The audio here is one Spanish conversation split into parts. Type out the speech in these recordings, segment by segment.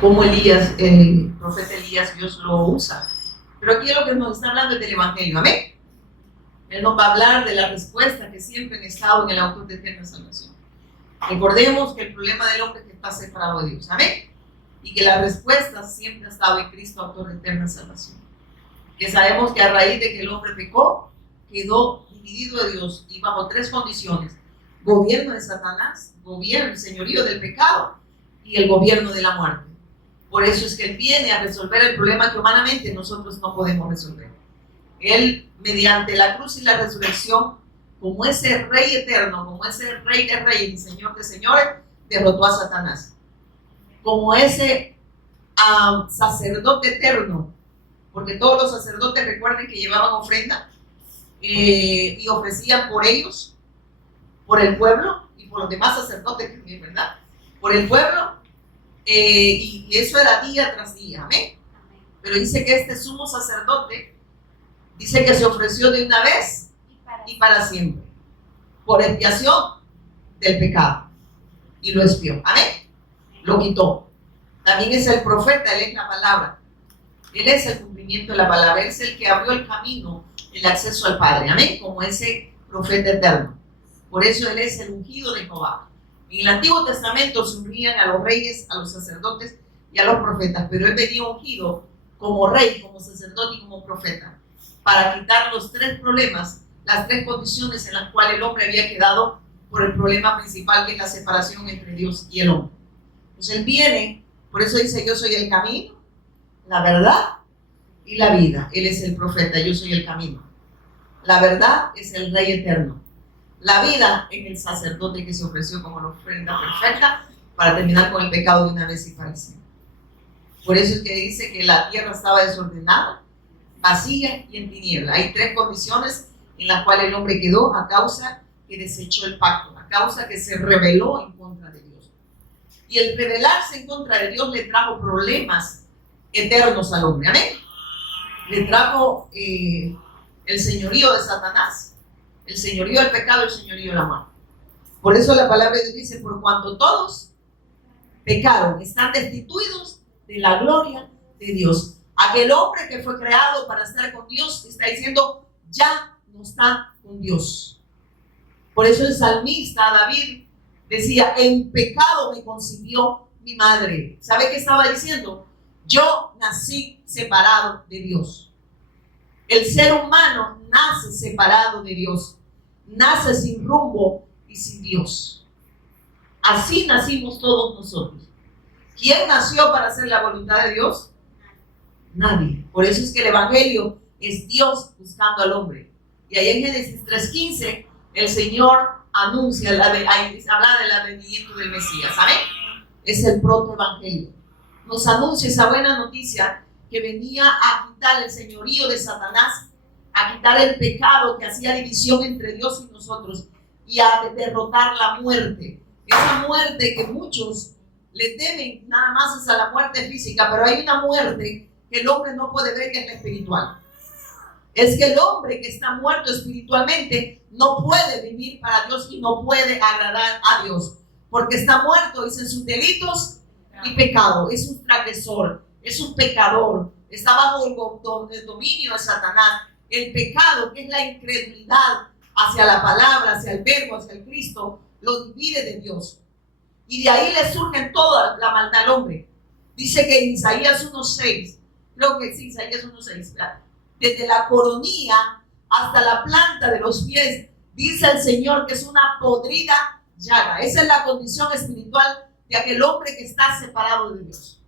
como Elías, el profeta Elías, Dios lo usa. Pero aquí lo que nos está hablando es del Evangelio, amén. Él nos va a hablar de la respuesta que siempre han estado en el autor de eterna salvación. Recordemos que el problema del hombre es que está separado de Dios, amén. Y que la respuesta siempre ha estado en Cristo, autor de eterna salvación. Que sabemos que a raíz de que el hombre pecó, quedó dividido de Dios y bajo tres condiciones: gobierno de Satanás, gobierno, el señorío del pecado y el gobierno de la muerte. Por eso es que Él viene a resolver el problema que humanamente nosotros no podemos resolver. Él, mediante la cruz y la resurrección, como ese Rey eterno, como ese Rey de reyes y Señor de señores, derrotó a Satanás. Como ese sacerdote eterno, porque todos los sacerdotes, recuerden que llevaban ofrenda y ofrecían por ellos, por el pueblo y por los demás sacerdotes también, ¿verdad? Por el pueblo, y eso era día tras día, amén. Pero dice que este sumo sacerdote, dice que se ofreció de una vez y para siempre, por expiación del pecado, y lo expió, amén. Lo quitó. También es el profeta, él es la palabra, él es el cumplimiento de la palabra, él es el que abrió el camino, el acceso al Padre, amén, como ese profeta eterno. Por eso él es el ungido de Jehová. En el Antiguo Testamento se unían a los reyes, a los sacerdotes y a los profetas, pero él venía ungido como rey, como sacerdote y como profeta, para quitar los tres problemas, las tres condiciones en las cuales el hombre había quedado por el problema principal, que es la separación entre Dios y el hombre. Entonces él viene, por eso dice: yo soy el camino, la verdad y la vida. Él es el profeta, yo soy el camino. La verdad es el Rey eterno. La vida es el sacerdote que se ofreció como la ofrenda perfecta para terminar con el pecado de una vez y para siempre. Por eso es que dice que la tierra estaba desordenada, vacía y en tiniebla. Hay tres condiciones en las cuales el hombre quedó a causa que desechó el pacto, a causa que se rebeló en contra de Dios. Y el rebelarse en contra de Dios le trajo problemas eternos al hombre, amén. Le trajo el señorío de Satanás, el señorío del pecado, el señorío de la muerte. Por eso la palabra de Dios dice: por cuanto todos pecaron, están destituidos de la gloria de Dios. Aquel hombre que fue creado para estar con Dios está diciendo: ya no está con Dios. Por eso el salmista David decía: en pecado me concibió mi madre. ¿Sabe qué estaba diciendo? Yo nací separado de Dios. El ser humano nace separado de Dios, nace sin rumbo y sin Dios. Así nacimos todos nosotros. ¿Quién nació para hacer la voluntad de Dios? Nadie. Por eso es que el Evangelio es Dios buscando al hombre. Y ahí en Génesis 3:15 el Señor anuncia, habla del advenimiento del Mesías, ¿saben? Es el protoevangelio. Nos anuncia esa buena noticia que venía a quitar el señorío de Satanás, a quitar el pecado que hacía división entre Dios y nosotros, y a derrotar la muerte. Esa muerte que muchos le temen nada más es a la muerte física, pero hay una muerte que el hombre no puede ver, que es la espiritual. Es que el hombre que está muerto espiritualmente no puede vivir para Dios y no puede agradar a Dios, porque está muerto, dicen, sus delitos y pecado. Es un transgresor, es un pecador, está bajo el dominio de Satanás. El pecado, que es la incredulidad hacia la palabra, hacia el verbo, hacia el Cristo, lo divide de Dios. Y de ahí le surge toda la maldad al hombre. Dice que en Isaías 1:6, creo que sí, Isaías 1:6, desde la coronilla hasta la planta de los pies, dice el Señor que es una podrida llaga. Esa es la condición espiritual de aquel hombre que está separado de Dios.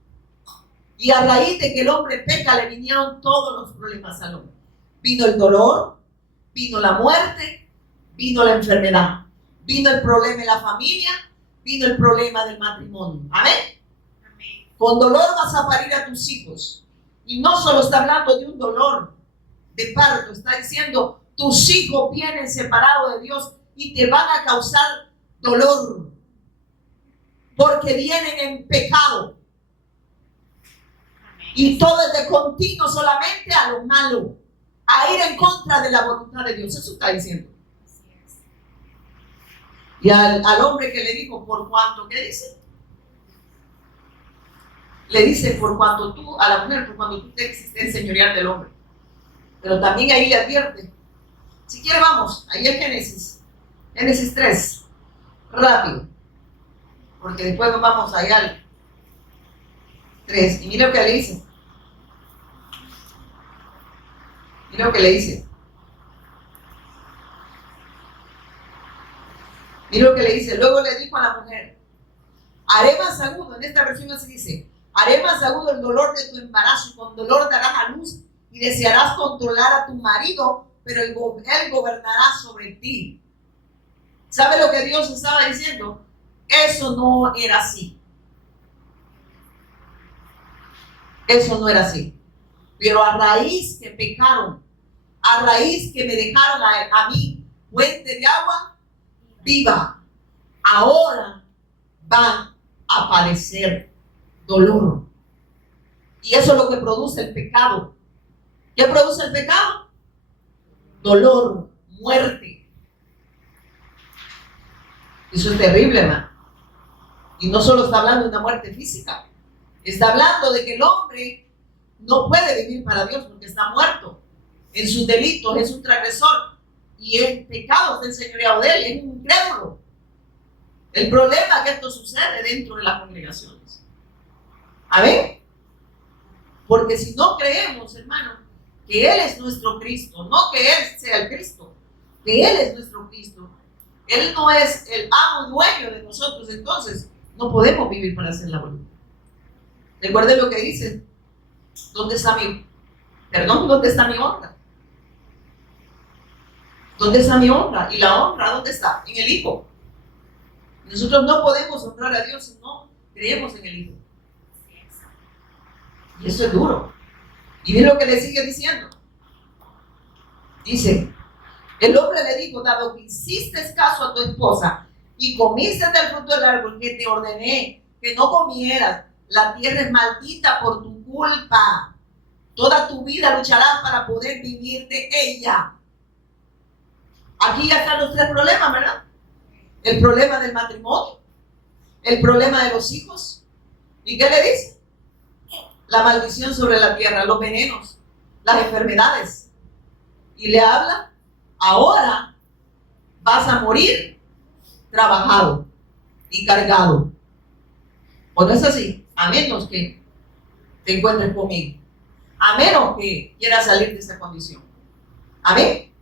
Y a raíz de que el hombre peca, le vinieron todos los problemas al hombre. Vino el dolor, vino la muerte, vino la enfermedad, vino el problema en la familia, vino el problema del matrimonio. ¿Amén? Amén. Con dolor vas a parir a tus hijos. Y no solo está hablando de un dolor de parto, está diciendo: tus hijos vienen separados de Dios y te van a causar dolor, porque vienen en pecado. Y todo es de continuo solamente a lo malo, a ir en contra de la voluntad de Dios. Eso está diciendo. Y al hombre que le dijo: ¿por cuánto? ¿Qué dice? Le dice, por cuanto tú, a la mujer, por cuanto tú te existes enseñorear del hombre. Pero también ahí le advierte. Si quiere, vamos, ahí en Génesis. Génesis 3. Rápido. Porque después nos vamos allá al 3. Y mira lo que le dice. Mira lo que le dice. Mira lo que le dice. Luego le dijo a la mujer, haré más agudo, en esta versión así dice, haré más agudo el dolor de tu embarazo y con dolor darás a luz y desearás controlar a tu marido, pero él gobernará sobre ti. ¿Sabe lo que Dios estaba diciendo? Eso no era así. Eso no era así. Pero a raíz que pecaron, a raíz que me dejaron a mí fuente de agua viva, ahora van a padecer dolor. Y eso es lo que produce el pecado. ¿Qué produce el pecado? Dolor, muerte. Eso es terrible, hermano. Y no solo está hablando de una muerte física, está hablando de que el hombre no puede vivir para Dios porque está muerto en sus delitos, es un transgresor y el pecado está enseñoreado de él, es un incrédulo. El problema es que esto sucede dentro de las congregaciones. ¿Amén? Porque si no creemos, hermano, que Él es nuestro Cristo, no que Él sea el Cristo, que Él es nuestro Cristo, Él no es el amo y dueño de nosotros, entonces no podemos vivir para hacer la voluntad. Recuerden lo que dice, ¿dónde está mi honra? ¿Dónde está mi honra? ¿Y la honra dónde está? En el Hijo. Nosotros no podemos honrar a Dios si no creemos en el Hijo. Y eso es duro. Y miren lo que le sigue diciendo. Dice, el hombre le dijo, dado que hiciste caso a tu esposa y comiste del fruto del árbol que te ordené que no comieras, la tierra es maldita por tu culpa. Toda tu vida lucharás para poder vivir de ella. Aquí ya están los tres problemas, ¿verdad? El problema del matrimonio, el problema de los hijos. ¿Y qué le dice? La maldición sobre la tierra, los venenos, las enfermedades. Y le habla, ahora vas a morir trabajado y cargado. ¿O no es así? A menos que te encuentres conmigo. A menos que quieras salir de esa condición. ¿Amén?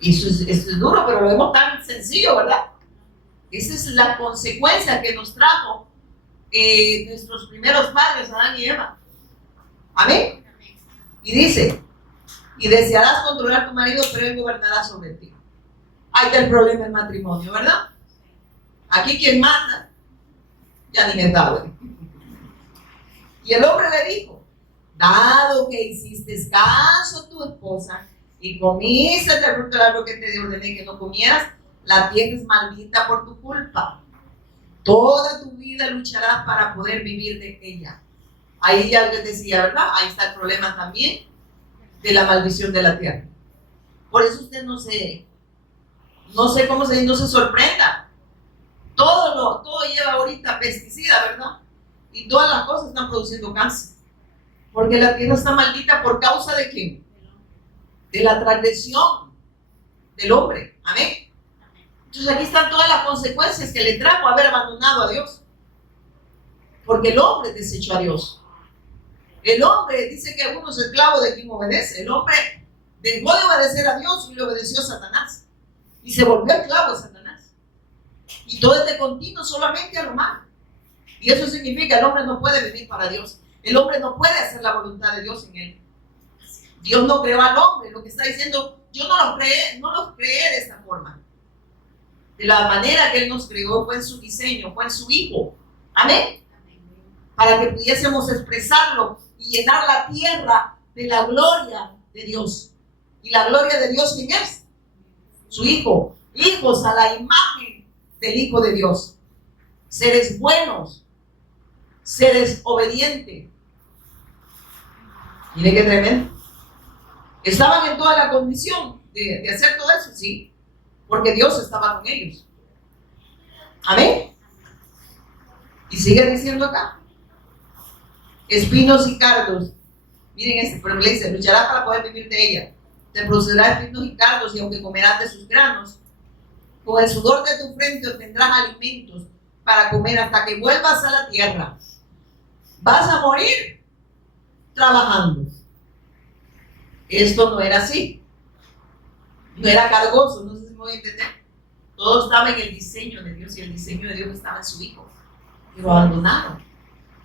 Y eso es duro, pero lo vemos tan sencillo, ¿verdad? Esa es la consecuencia que nos trajo nuestros primeros padres, Adán y Eva. ¿Amén? Y dice, y desearás controlar a tu marido, pero él gobernará sobre ti. Ahí está el problema del matrimonio, ¿verdad? Aquí quien manda, ya ni me sabe. Y el hombre le dijo, dado que hiciste caso a tu esposa y comiste del fruto del árbol que te ordené que no comieras, la tierra es maldita por tu culpa. Toda tu vida lucharás para poder vivir de ella. Ahí ya les decía, ¿verdad? Ahí está el problema también de la maldición de la tierra. Por eso usted no se sorprenda. Todo lleva ahorita pesticida, ¿verdad? Y todas las cosas están produciendo cáncer. Porque la tierra está maldita por causa de ¿quién? De la transgresión del hombre. Amén. Entonces aquí están todas las consecuencias que le trajo haber abandonado a Dios. Porque el hombre desechó a Dios. El hombre dice que uno es esclavo de quien obedece. El hombre dejó de obedecer a Dios y le obedeció a Satanás. Y se volvió esclavo de Satanás. Y todo este continuo solamente a lo malo. Y eso significa que el hombre no puede vivir para Dios. El hombre no puede hacer la voluntad de Dios en él. Dios no creó al hombre. Lo que está diciendo, yo no los creé de esta forma. De la manera que Él nos creó fue en su diseño, fue en su Hijo. Amén. Para que pudiésemos expresarlo y llenar la tierra de la gloria de Dios. ¿Y la gloria de Dios quién es? Su Hijo. Hijos a la imagen del Hijo de Dios. Seres buenos. Seres obedientes. Mire qué tremendo. Estaban en toda la condición de hacer todo eso, sí. Porque Dios estaba con ellos. Amén. Y sigue diciendo acá. espinos y cardos. Miren este, pero le dice, lucharás para poder vivir de ella. Te producirá espinos y cardos, y aunque comerás de sus granos, con el sudor de tu frente obtendrás alimentos para comer hasta que vuelvas a la tierra. Vas a morir trabajando. Esto no era así. No era cargoso, no sé si me voy a entender. Todo estaba en el diseño de Dios, y el diseño de Dios estaba en su Hijo. Pero abandonaron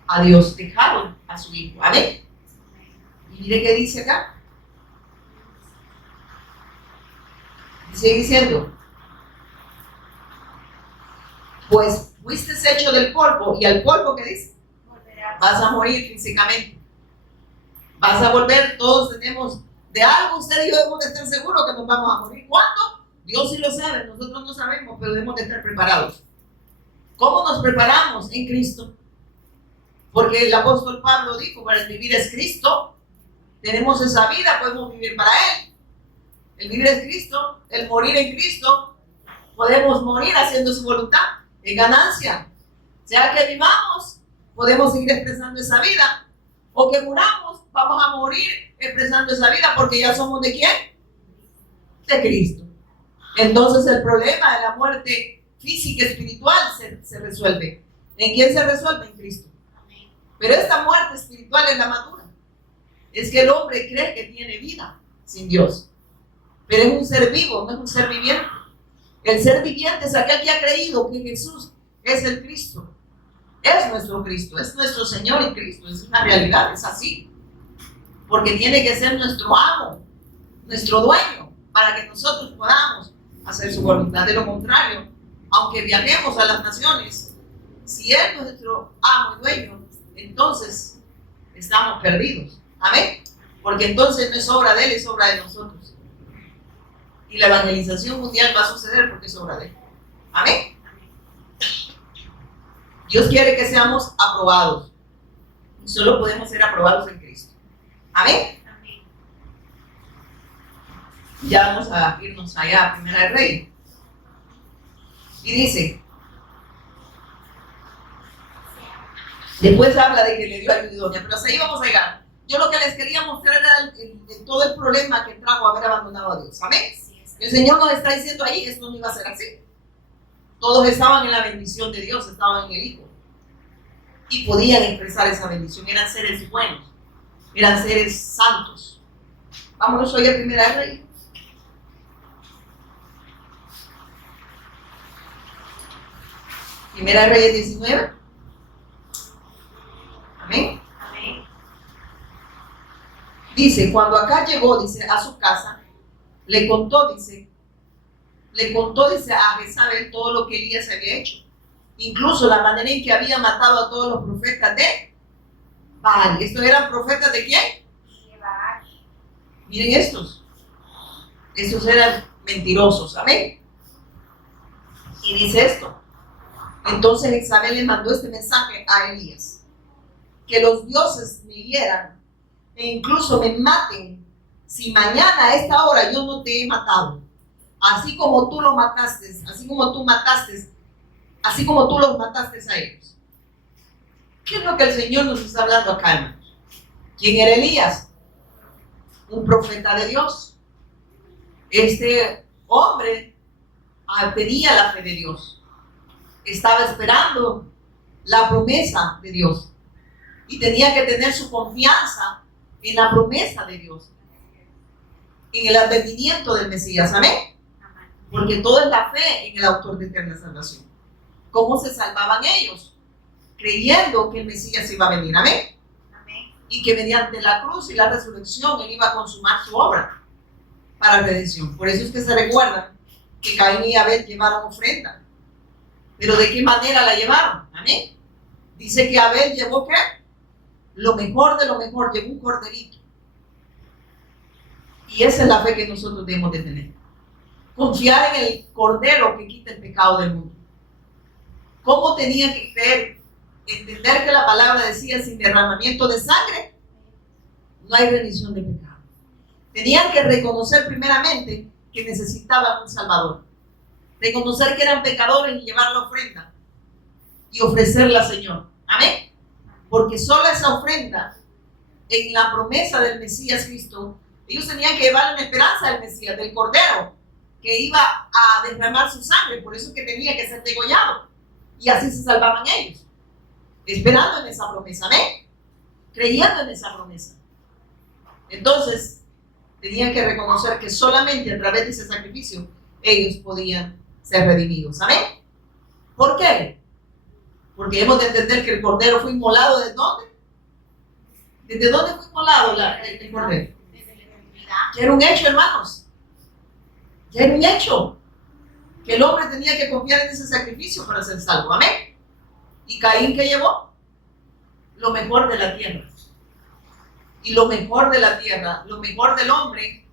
a Dios, dejaron a su Hijo. Amén. Y mire qué dice acá. Sigue diciendo, pues fuiste hecho del polvo, y al polvo, ¿qué dice? Vas a morir físicamente. Vas a volver, todos tenemos, de algo usted y yo debemos de estar seguros que nos vamos a morir. ¿Cuándo? Dios sí lo sabe, nosotros no sabemos, pero debemos de estar preparados. ¿Cómo nos preparamos? En Cristo. Porque el apóstol Pablo dijo, para el vivir es Cristo. Tenemos esa vida, podemos vivir para Él. El vivir es Cristo, el morir en Cristo. Podemos morir haciendo su voluntad, en ganancia. Sea que vivamos, podemos seguir expresando esa vida. O que muramos, vamos a morir expresando esa vida, porque ya somos ¿de quién? De Cristo. Entonces el problema de la muerte física y espiritual se resuelve. ¿En quién se resuelve? En Cristo. Pero esta muerte espiritual es la madura. Es que el hombre cree que tiene vida sin Dios. Pero es un ser vivo, no es un ser viviente. El ser viviente es aquel que ha creído que Jesús es el Cristo. Es nuestro Cristo, es nuestro Señor y Cristo. Es una realidad, es así. Porque tiene que ser nuestro amo, nuestro dueño, para que nosotros podamos hacer su voluntad. De lo contrario, aunque viajemos a las naciones, si Él no es nuestro amo y dueño, entonces estamos perdidos. Amén. Porque entonces no es obra de Él, es obra de nosotros. Y la evangelización mundial va a suceder porque es obra de Él. Amén. Dios quiere que seamos aprobados. Y solo podemos ser aprobados en Cristo. Amén. Amén. Ya vamos a irnos allá a Primera de Reyes. Y dice, después habla de que le dio ayuda idónea, pero hasta ahí vamos a llegar. Yo lo que les quería mostrar era todo el problema que trajo haber abandonado a Dios. Amén. El Señor nos está diciendo ahí, esto no iba a ser así. Todos estaban en la bendición de Dios, estaban en el Hijo. Y podían expresar esa bendición. Eran seres buenos, eran seres santos. Vámonos hoy a Primera de Reyes. Primera de Reyes 19. Amén. Amén. Dice, cuando acá llegó, dice, a su casa, le contó, dice, a Jezabel todo lo que Elías había hecho. Incluso la manera en que había matado a todos los profetas de Baal. ¿Estos eran profetas de quién? De Baal. Miren estos. Estos eran mentirosos. Amén. Y dice esto. Entonces Jezabel le mandó este mensaje a Elías. Que los dioses me hieran e incluso me maten si mañana a esta hora yo no te he matado. Así como tú los mataste, así como tú los mataste a ellos. ¿Qué es lo que el Señor nos está hablando acá, hermanos? ¿Quién era Elías? Un profeta de Dios. Este hombre tenía la fe de Dios. Estaba esperando la promesa de Dios. Y tenía que tener su confianza en la promesa de Dios. En el advenimiento del Mesías. Amén. Porque todo es la fe en el autor de eterna salvación. ¿Cómo se salvaban ellos? Creyendo que el Mesías iba a venir. Amén. Amén. Y que mediante la cruz y la resurrección Él iba a consumar su obra para redención. Por eso es que se recuerdan que Caín y Abel llevaron ofrenda. Pero ¿de qué manera la llevaron? Amén. Dice que Abel llevó ¿qué? Lo mejor de lo mejor, llevó un corderito. Y esa es la fe que nosotros debemos de tener. Confiar en el cordero que quita el pecado del mundo. ¿Cómo tenía que creer? Entender que la palabra decía, sin derramamiento de sangre no hay remisión de pecado. Tenían que reconocer primeramente que necesitaban un Salvador. Reconocer que eran pecadores y llevar la ofrenda y ofrecerla al Señor. Amén. porque solo esa ofrenda en la promesa del Mesías Cristo, ellos tenían que llevar una esperanza del Mesías, del Cordero, que iba a derramar su sangre, por eso que tenía que ser degollado. Y así se salvaban ellos, esperando en esa promesa, amén, creyendo en esa promesa. Entonces, tenían que reconocer que solamente a través de ese sacrificio ellos podían ser redimidos, amén. ¿Por qué? Porque hemos de entender que el Cordero fue inmolado ¿de dónde? ¿Desde dónde fue inmolado el Cordero? Ya era un hecho, hermanos. Ya era un hecho. Que el hombre tenía que confiar en ese sacrificio para ser salvo. Amén. ¿Y Caín qué llevó? Lo mejor de la tierra. Y lo mejor de la tierra, lo mejor del hombre.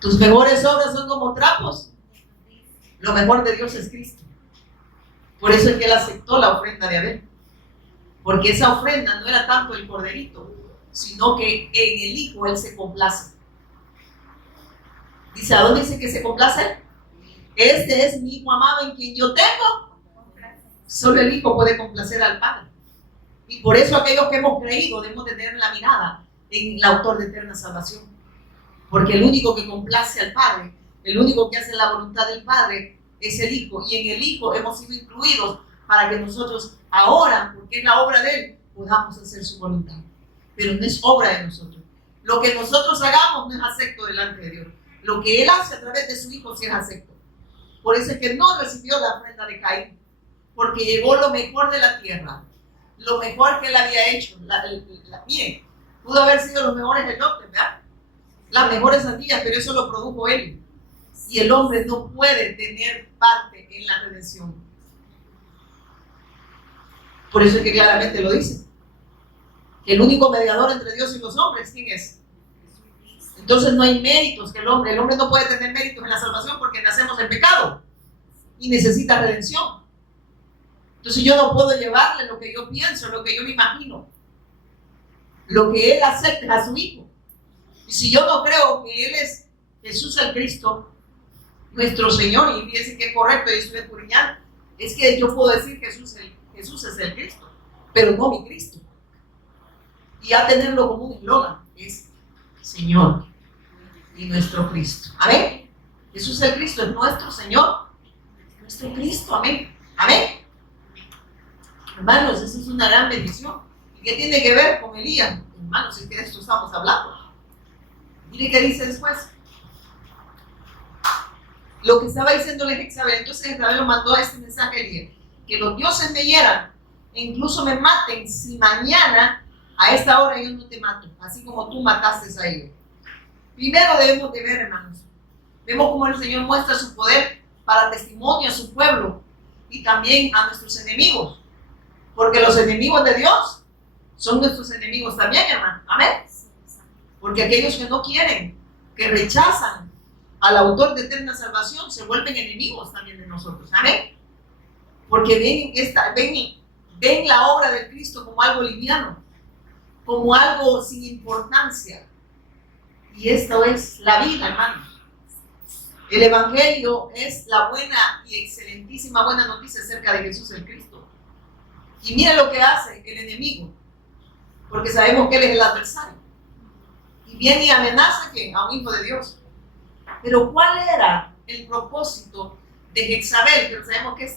Tus mejores obras son como trapos. Lo mejor de Dios es Cristo. Por eso es que él aceptó la ofrenda de Abel. Porque esa ofrenda no era tanto el corderito, sino que en el Hijo él se complace. Dice, ¿a dónde dice que se complace? Este es mi Hijo amado en quien yo tengo. Solo el Hijo puede complacer al Padre. Y por eso aquellos que hemos creído debemos de tener la mirada en el autor de eterna salvación. Porque el único que complace al Padre, el único que hace la voluntad del Padre es el Hijo. Y en el Hijo hemos sido incluidos para que nosotros ahora, porque es la obra de Él, podamos hacer su voluntad. Pero no es obra de nosotros. Lo que nosotros hagamos no es acepto delante de Dios. Lo que Él hace a través de su Hijo sí es acepto. Por eso es que no recibió la ofrenda de Caín, porque llevó lo mejor de la tierra, lo mejor que Él había hecho. Miren, pudo haber sido los mejores elotes, ¿verdad? Las mejores sandías, pero eso lo produjo Él. Y el hombre no puede tener parte en la redención. Por eso es que claramente lo dice. Que el único mediador entre Dios y los hombres, ¿quién es? Entonces no hay méritos que el hombre no puede tener méritos en la salvación porque nacemos en pecado y necesita redención. Entonces yo no puedo llevarle lo que yo pienso, lo que yo me imagino, lo que Él acepta a su Hijo. Y si yo no creo que Él es Jesús el Cristo, nuestro Señor, y fíjense que es correcto, y estoy escudriñando, es que yo puedo decir Jesús es el Cristo, pero no mi Cristo. Y a tenerlo como un eslogan, es Señor y nuestro Cristo. Amén. Jesús el Cristo es nuestro Señor, nuestro Cristo. Amén. Amén. Hermanos, esa es una gran bendición. ¿Y qué tiene que ver con Elías? Hermanos, es que de esto estamos hablando. Mire qué dice después. Lo que estaba diciéndole Jezabel, entonces Jezabel lo mandó a este mensaje a Elías: que los dioses me hieran e incluso me maten si mañana a esta hora yo no te mato, así como tú mataste a ellos. Primero debemos de ver, hermanos, vemos cómo el Señor muestra su poder para testimonio a su pueblo y también a nuestros enemigos, porque los enemigos de Dios son nuestros enemigos también, hermano. Amén. Porque aquellos que no quieren, que rechazan al autor de eterna salvación, se vuelven enemigos también de nosotros. Amén. Porque ven la obra de Cristo como algo liviano, como algo sin importancia. Y esto es la vida, hermanos. El Evangelio es la buena y excelentísima buena noticia acerca de Jesús el Cristo. Y mire lo que hace el enemigo, porque sabemos que él es el adversario. Y viene y amenaza a un hijo de Dios. Pero ¿cuál era el propósito de Jezabel? Que sabemos que es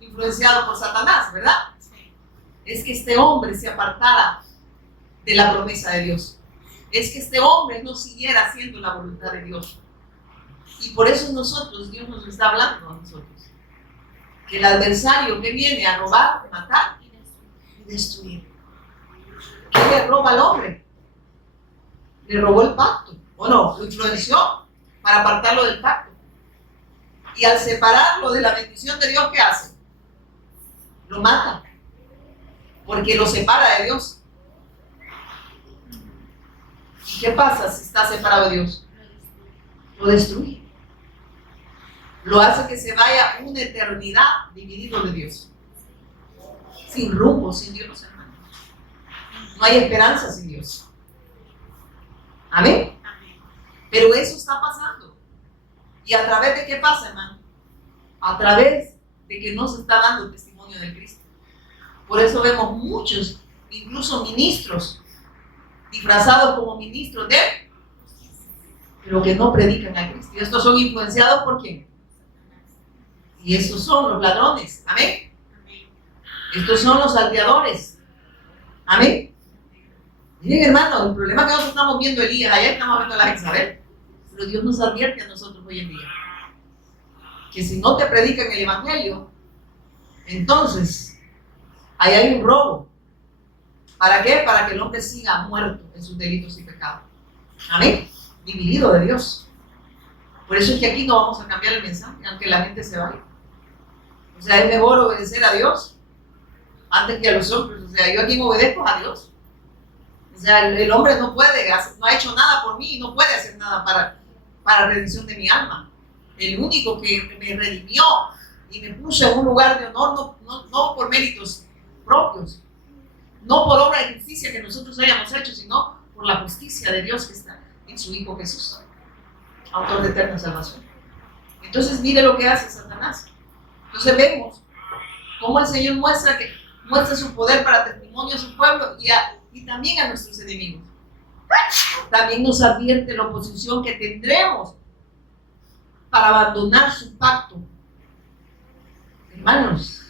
influenciado por Satanás, ¿verdad? Es que este hombre se apartara de la promesa de Dios. Es que este hombre no siguiera haciendo la voluntad de Dios. Y por eso Dios nos está hablando a nosotros. Que el adversario que viene a robar, matar y destruir. ¿Qué le roba al hombre? Le robó el pacto, ¿o no? Lo influenció para apartarlo del pacto. Y al separarlo de la bendición de Dios, ¿qué hace? Lo mata. Porque lo separa de Dios. ¿Y qué pasa si está separado de Dios? Lo destruye. Lo hace que se vaya una eternidad dividido de Dios. Sin rumbo, sin Dios, hermano. No hay esperanza sin Dios. Amén. Pero eso está pasando. ¿Y a través de qué pasa, hermano? A través de que no se está dando testimonio de Cristo. Por eso vemos muchos, incluso ministros, disfrazados como ministros pero que no predican a Cristo. Y estos son influenciados ¿por quién? Y estos son los ladrones. Amén. Estos son los salteadores. Amén. Miren, hermano, el problema que nosotros estamos viendo Elías, allá estamos viendo a la Jezabel. Pero Dios nos advierte a nosotros hoy en día que si no te predican el evangelio, entonces ahí hay un robo. ¿Para qué? Para que el hombre siga muerto en sus delitos y pecados. Amén. Dividido de Dios. Por eso es que aquí no vamos a cambiar el mensaje, aunque la gente se vaya. O sea, es mejor obedecer a Dios antes que a los hombres. O sea, yo a quien obedezco a Dios. O sea, el hombre no puede, no ha hecho nada por mí y no puede hacer nada para redención de mi alma. El único que me redimió y me puso en un lugar de honor, no por méritos propios, no por obra de justicia que nosotros hayamos hecho, sino por la justicia de Dios que está en su Hijo Jesús, autor de eterna salvación. Entonces mire lo que hace Satanás. Entonces vemos cómo el Señor muestra su poder para testimonio a su pueblo y también a nuestros enemigos. También nos advierte la oposición que tendremos para abandonar su pacto. Hermanos,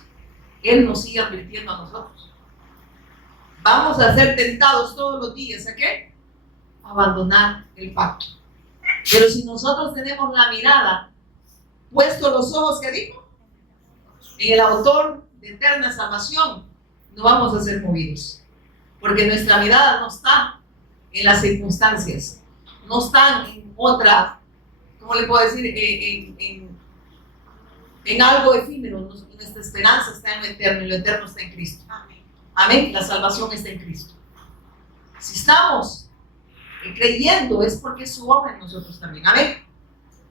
Él nos sigue advirtiendo a nosotros. Vamos a ser tentados todos los días, ¿a qué? Abandonar el pacto. Pero si nosotros tenemos la mirada, puesto los ojos, ¿qué dijo? En el autor de eterna salvación, no vamos a ser movidos. Porque nuestra mirada no está en las circunstancias, no está en otra, ¿cómo le puedo decir? En algo efímero. Nuestra esperanza está en lo eterno y lo eterno está en Cristo. Amén. Amén. La salvación está en Cristo. Si estamos creyendo es porque es su obra en nosotros también. Amén.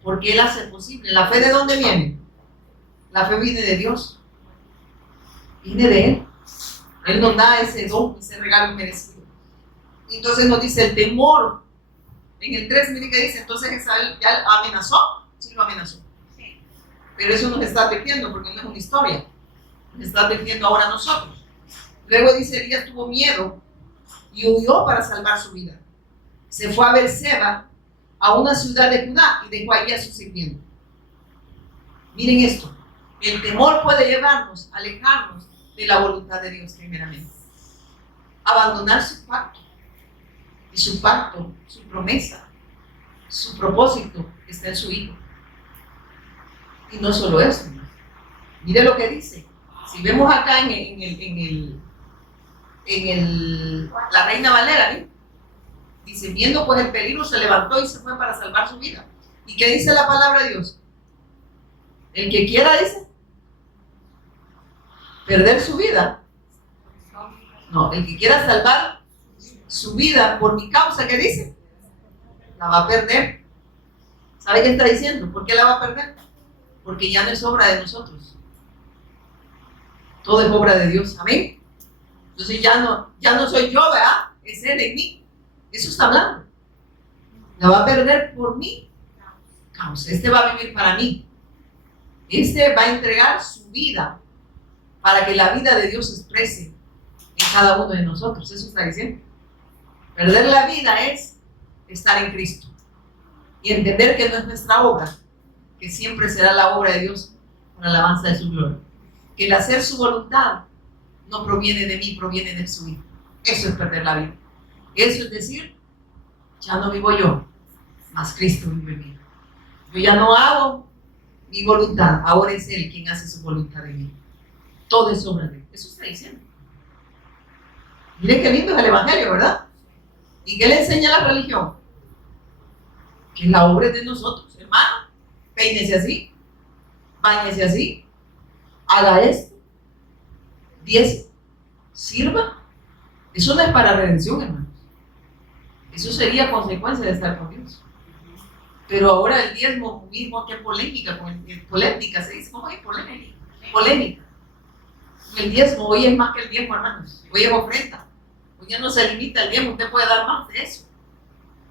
Porque Él hace posible. ¿La fe de dónde viene? La fe viene de Dios. Viene de Él. Él nos da ese don, ese regalo merecido. Y entonces nos dice el temor. En el 3, mire que dice, entonces Jezabel ya amenazó. Sí, lo amenazó. Sí. Pero eso nos está advirtiendo porque no es una historia. Nos está advirtiendo ahora a nosotros. Luego dice, Elías tuvo miedo y huyó para salvar su vida. Se fue a Beerseba, a una ciudad de Judá, y dejó allí a su sirviente. Miren esto, el temor puede llevarnos, alejarnos de la voluntad de Dios primeramente. Abandonar su pacto. Y su pacto, su promesa, su propósito está en su Hijo. Y no solo eso, ¿no? Mire lo que dice. Si vemos acá la Reina Valera, ¿eh? Dice, viendo pues el peligro, se levantó y se fue para salvar su vida. ¿Y qué dice la palabra de Dios? El que quiera, dice, perder su vida. No, el que quiera salvar su vida por mi causa, ¿qué dice? La va a perder. ¿Sabe qué está diciendo? ¿Por qué la va a perder? Porque ya no es obra de nosotros. Todo es obra de Dios. Amén. Entonces ya no soy yo, ¿verdad? Es Él en mí. Eso está hablando. La va a perder por mí causa. Este va a vivir para mí. Este va a entregar su vida para que la vida de Dios se exprese en cada uno de nosotros. Eso está diciendo. Perder la vida es estar en Cristo y entender que no es nuestra obra, que siempre será la obra de Dios para la alabanza de su gloria. Que el hacer su voluntad no proviene de mí, proviene de su Hijo. Eso es perder la vida. Eso es decir, ya no vivo yo, mas Cristo vive en mí. Yo ya no hago mi voluntad, ahora es Él quien hace su voluntad en mí. Todo es obra de Él. Eso está diciendo. Miren qué lindo es el Evangelio, ¿verdad? ¿Y qué le enseña la religión? Que la obra es de nosotros, hermano. Peínese así, báñese así, haga esto, diezme, sirva. Eso no es para redención, hermanos. Eso sería consecuencia de estar con Dios. Pero ahora el diezmo mismo, qué polémica, polémica se dice, ¿cómo es polémica? Polémica. El diezmo hoy es más que el diezmo, hermanos. Hoy es ofrenda. Hoy ya no se limita al diezmo, usted puede dar más de eso.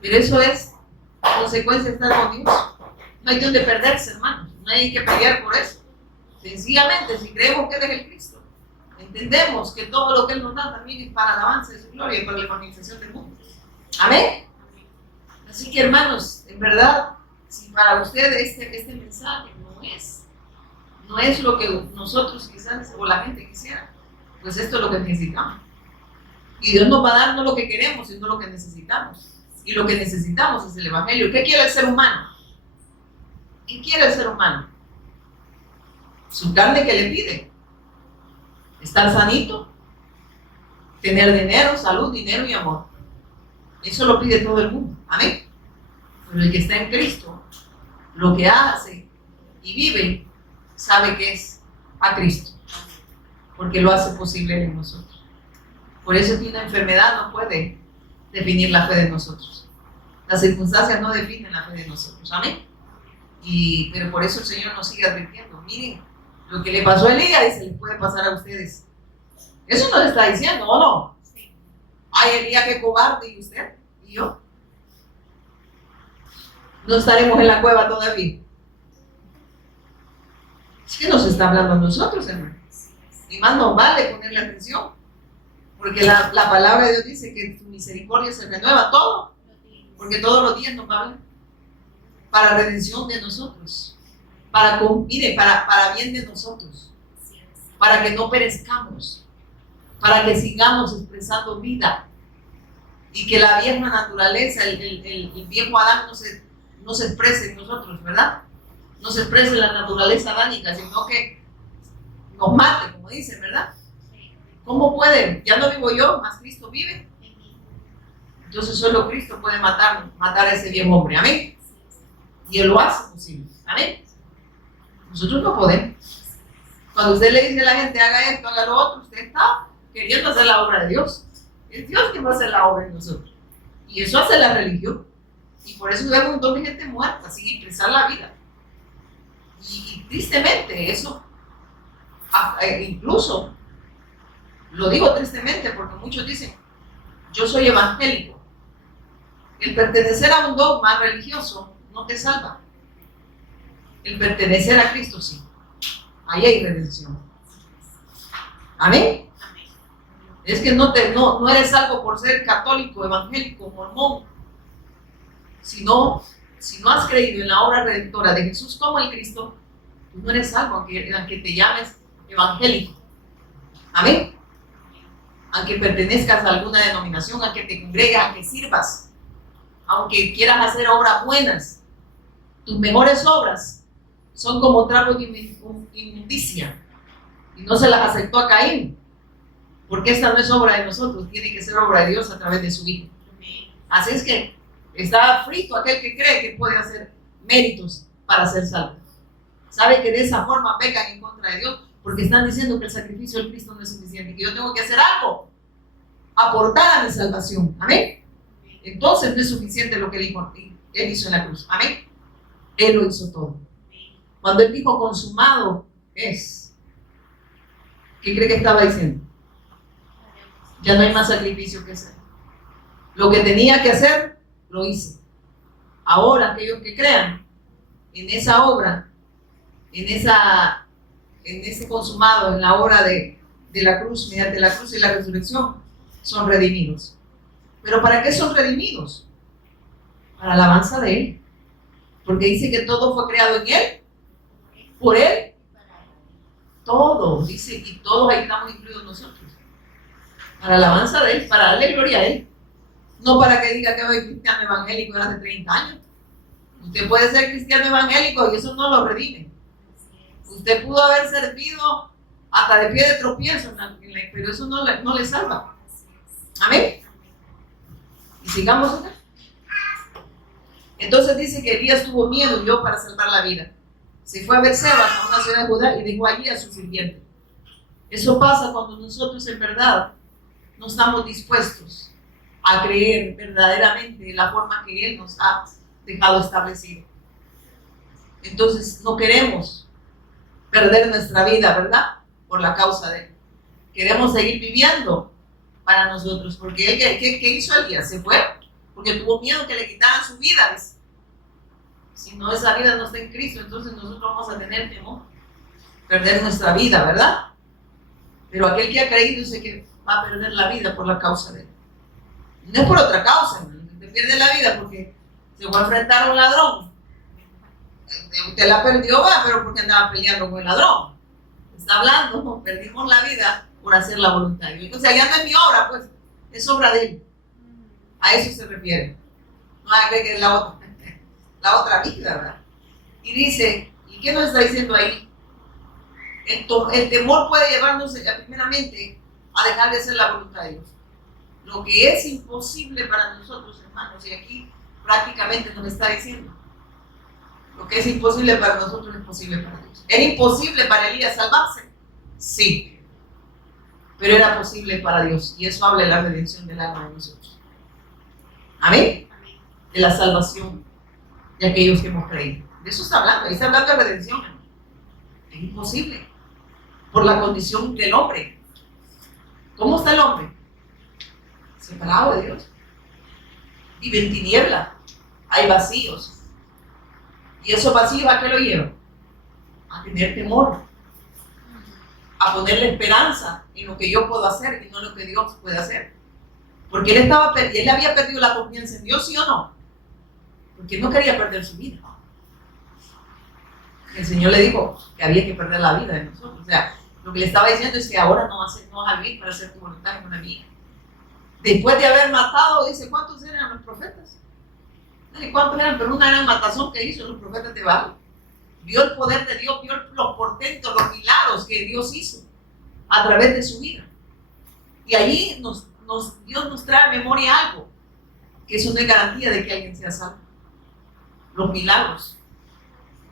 Pero eso es consecuencia de estar con Dios. No hay donde perderse, hermanos. No hay que pelear por eso. Sencillamente, si creemos que Él es el Cristo, Entendemos que todo lo que Él nos da también es para la alabanza de su gloria y para la evangelización del mundo. Amén. Así que, hermanos, en verdad, si para ustedes este mensaje no es lo que nosotros quizás o la gente quisiera, pues esto es lo que necesitamos. Y Dios nos va a dar no lo que queremos, sino lo que necesitamos. Y lo que necesitamos es el Evangelio. ¿Qué quiere el ser humano? ¿Qué quiere el ser humano? Su carne que le pide. Estar sanito, tener dinero, salud, dinero y amor. Eso lo pide todo el mundo. Amén. Pero el que está en Cristo, lo que hace y vive, sabe que es a Cristo. Porque lo hace posible en nosotros. Por eso que una enfermedad no puede definir la fe de nosotros. Las circunstancias no definen la fe de nosotros. Amén. Pero por eso el Señor nos sigue advirtiendo. Miren, lo que le pasó a Elías dice, les puede pasar a ustedes. Eso nos está diciendo, ¿o no? Sí. Ay, Elías, qué cobarde, ¿y usted? ¿Y yo? No estaremos en la cueva todavía. Es que nos está hablando a nosotros, hermano. Y más nos vale ponerle atención. Porque la palabra de Dios dice que su misericordia se renueva todo. Porque todos los días nos va a hablar. Para redención de nosotros. Para bien de nosotros. Para que no perezcamos. Para que sigamos expresando vida. Y que la vieja naturaleza, el viejo Adán no se exprese en nosotros, ¿verdad? No se exprese en la naturaleza adánica, sino que nos mate, como dicen, ¿verdad? ¿Cómo pueden? Ya no vivo yo, más Cristo vive. Entonces solo Cristo puede matar a ese viejo hombre, amén. Y Él lo hace posible, amén. Nosotros no podemos. Cuando usted le dice a la gente, haga esto, haga lo otro, usted está queriendo hacer la obra de Dios. Es Dios quien va a hacer la obra en nosotros. Y eso hace la religión. Y por eso vemos un montón de gente muerta, sin expresar la vida. Y tristemente, eso, incluso, lo digo tristemente porque muchos dicen, yo soy evangélico. El pertenecer a un dogma religioso no te salva. El pertenecer a Cristo sí. Ahí hay redención. Amén. Es que no eres salvo por ser católico, evangélico, mormón. Si no has creído en la obra redentora de Jesús como el Cristo, tú no eres salvo, aunque te llames evangélico. Amén. Aunque pertenezcas a alguna denominación, aunque te congregues, aunque sirvas, aunque quieras hacer obras buenas, tus mejores obras son como trapos de inmundicia. Y no se las aceptó a Caín. Porque esta no es obra de nosotros, tiene que ser obra de Dios a través de su Hijo. Así es que está frito aquel que cree que puede hacer méritos para ser salvo. Sabe que de esa forma pecan en contra de Dios porque están diciendo que el sacrificio del Cristo no es suficiente, que yo tengo que hacer algo, aportar a mi salvación. Amén. Entonces no es suficiente lo que Él hizo en la cruz. Amén. Él lo hizo todo. Cuando Él dijo consumado es, ¿qué cree que estaba diciendo? Ya no hay más sacrificio que hacer. Lo que tenía que hacer, lo hice. Ahora aquellos que crean en esa obra, en ese consumado, en la obra de la cruz, mediante la cruz y la resurrección, son redimidos. ¿Pero para qué son redimidos? Para la alabanza de Él. Porque dice que todo fue creado en Él, por Él. Todo, dice, y todos ahí estamos incluidos nosotros. Para la alabanza de Él, para darle gloria a Él. No para que diga que soy cristiano evangélico de hace 30 años. Usted puede ser cristiano evangélico y eso no lo redime. Usted pudo haber servido hasta de pie de tropiezo, pero eso no le salva. Amén. Y sigamos acá. Entonces dice que Elías tuvo miedo y yo para salvar la vida. Se fue a Berseba, a una ciudad de Judá, y dejó allí a su sirviente. Eso pasa cuando nosotros en verdad no estamos dispuestos a creer verdaderamente en la forma que Él nos ha dejado establecido. Entonces no queremos perder nuestra vida, ¿verdad? Por la causa de Él. Queremos seguir viviendo para nosotros, porque Él, ¿qué hizo Elías? Se fue, porque tuvo miedo que le quitaran su vida. Si no, esa vida no está en Cristo, entonces nosotros vamos a tener temor, perder nuestra vida, ¿verdad? Pero aquel que ha creído dice que va a perder la vida por la causa de él. No es por otra causa, hermano. Usted pierde la vida porque se fue a enfrentar a un ladrón. Usted la perdió, pero porque andaba peleando con el ladrón. Está hablando, ¿no? Perdimos la vida por hacer la voluntad de Dios. O sea, ya no es mi obra, pues, es obra de él. A eso se refiere. No hay que es la otra vida, ¿verdad? Y dice, ¿y qué nos está diciendo ahí? El temor puede llevarnos primeramente a dejar de hacer la voluntad de Dios. Lo que es imposible para nosotros, hermanos, y aquí prácticamente nos está diciendo, lo que es imposible para nosotros es posible para Dios. ¿Era imposible para Elías salvarse? Sí, pero era posible para Dios, y eso habla de la redención del alma de nosotros. ¿Amén? De la salvación de aquellos que hemos creído. De eso está hablando, ahí está hablando de redención. Es imposible, por la condición del hombre. ¿Cómo está el hombre? Separado de Dios. Vive en tiniebla, hay vacíos. ¿Y esos vacíos a qué lo llevan? A tener temor, a ponerle esperanza en lo que yo puedo hacer y no en lo que Dios puede hacer. Porque él había perdido la confianza en Dios, ¿sí o no? Porque él no quería perder su vida. El Señor le dijo que había que perder la vida de nosotros. O sea, lo que le estaba diciendo es que ahora no vas a vivir para hacer tu voluntad en una vida. Después de haber matado, dice, ¿cuántos eran los profetas? ¿Cuántos eran? Pero una gran matazón que hizo los profetas de Baal. Vio el poder de Dios, vio los portentos, los milagros que Dios hizo a través de su vida. Y allí Dios nos trae a memoria algo, que eso no es garantía de que alguien sea salvo. Los milagros.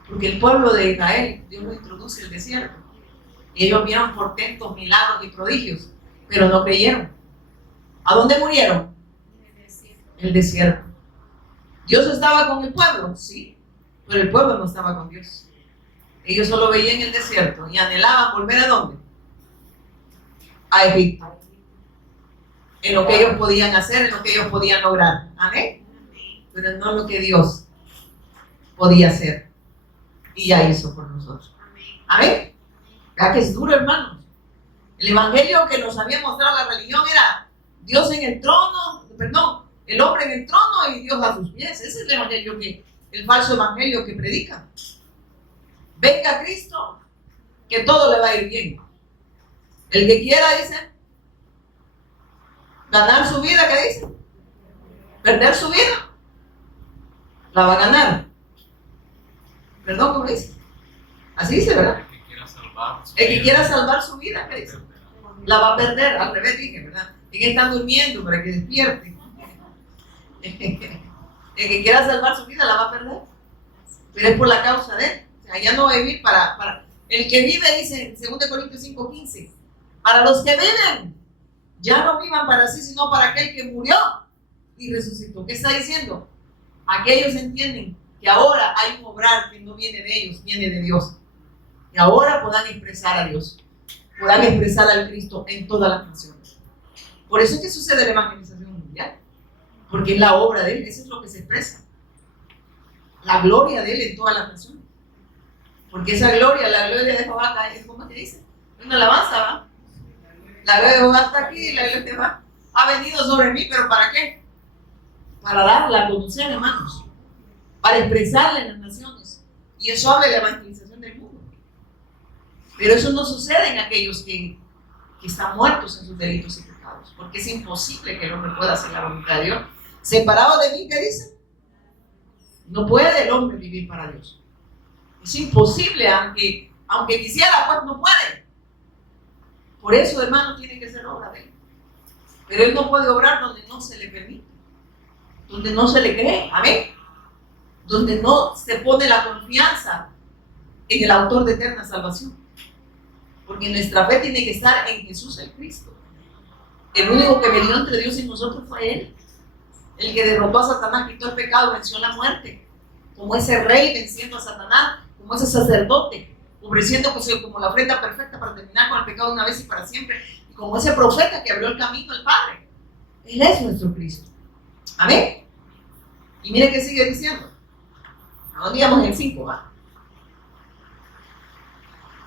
Porque el pueblo de Israel, Dios lo introduce en el desierto. Y ellos vieron portentos, milagros y prodigios, pero no creyeron. ¿A dónde murieron? En el desierto. ¿Dios estaba con el pueblo? Sí, pero el pueblo no estaba con Dios. Ellos solo veían el desierto y anhelaban volver ¿a dónde? A Egipto. En lo que ellos podían hacer, en lo que ellos podían lograr. ¿Amén? Pero no lo que Dios podía hacer y ya hizo por nosotros. ¿Amén? ¿Verdad que es duro, hermanos? El evangelio que nos había mostrado la religión era Dios en el trono, el hombre en el trono y Dios a sus pies. Ese es el evangelio el falso evangelio que predica. Venga Cristo, que todo le va a ir bien. El que quiera, dice, ganar su vida, ¿qué dice? Perder su vida, la va a ganar. Perdón, ¿cómo dice? Así dice, ¿verdad? El que quiera salvar su vida, ¿qué dice? La va a perder, al revés dije, ¿verdad? El que está durmiendo para que despierte. El que quiera salvar su vida la va a perder, pero es por la causa de él. O sea, ya no va a vivir para el que vive, dice en 2 Corintios 5:15, para los que viven, ya no vivan para sí, sino para aquel que murió y resucitó. ¿Qué está diciendo? Aquellos entienden que ahora hay un obrar que no viene de ellos, viene de Dios. Y ahora puedan expresar a Dios, puedan expresar al Cristo en todas las naciones. Por eso es que sucede la evangelización mundial, porque es la obra de Él, eso es lo que se expresa. La gloria de Él en todas las naciones. Porque esa gloria, la gloria de Jehová, ¿cómo te dice? Una alabanza, ¿va? La gloria de Jehová está aquí, la gloria de Jehová ha venido sobre mí, ¿pero para qué? Para darla a conocer, hermanos. Para expresarla en las naciones. Y eso habla de la evangelización del mundo. Pero eso no sucede en aquellos que están muertos en sus delitos y pecados. Porque es imposible que el hombre pueda hacer la voluntad de Dios. Separado de mí, ¿qué dice? No puede el hombre vivir para Dios. Es imposible, aunque quisiera, pues no puede. Por eso, hermano, tiene que ser obra de Él. Pero Él no puede obrar donde no se le permite, donde no se le cree, amén, donde no se pone la confianza en el autor de eterna salvación. Porque nuestra fe tiene que estar en Jesús el Cristo. El único que medió entre Dios y nosotros fue Él. El que derrotó a Satanás, quitó el pecado, venció la muerte. Como ese rey venciendo a Satanás, como ese sacerdote, ofreciendo como la ofrenda perfecta para terminar con el pecado una vez y para siempre. Y como ese profeta que abrió el camino al Padre. Él es nuestro Cristo. Amén. Y mire que sigue diciendo. ¿A dónde íbamos? En el 5, ¿va?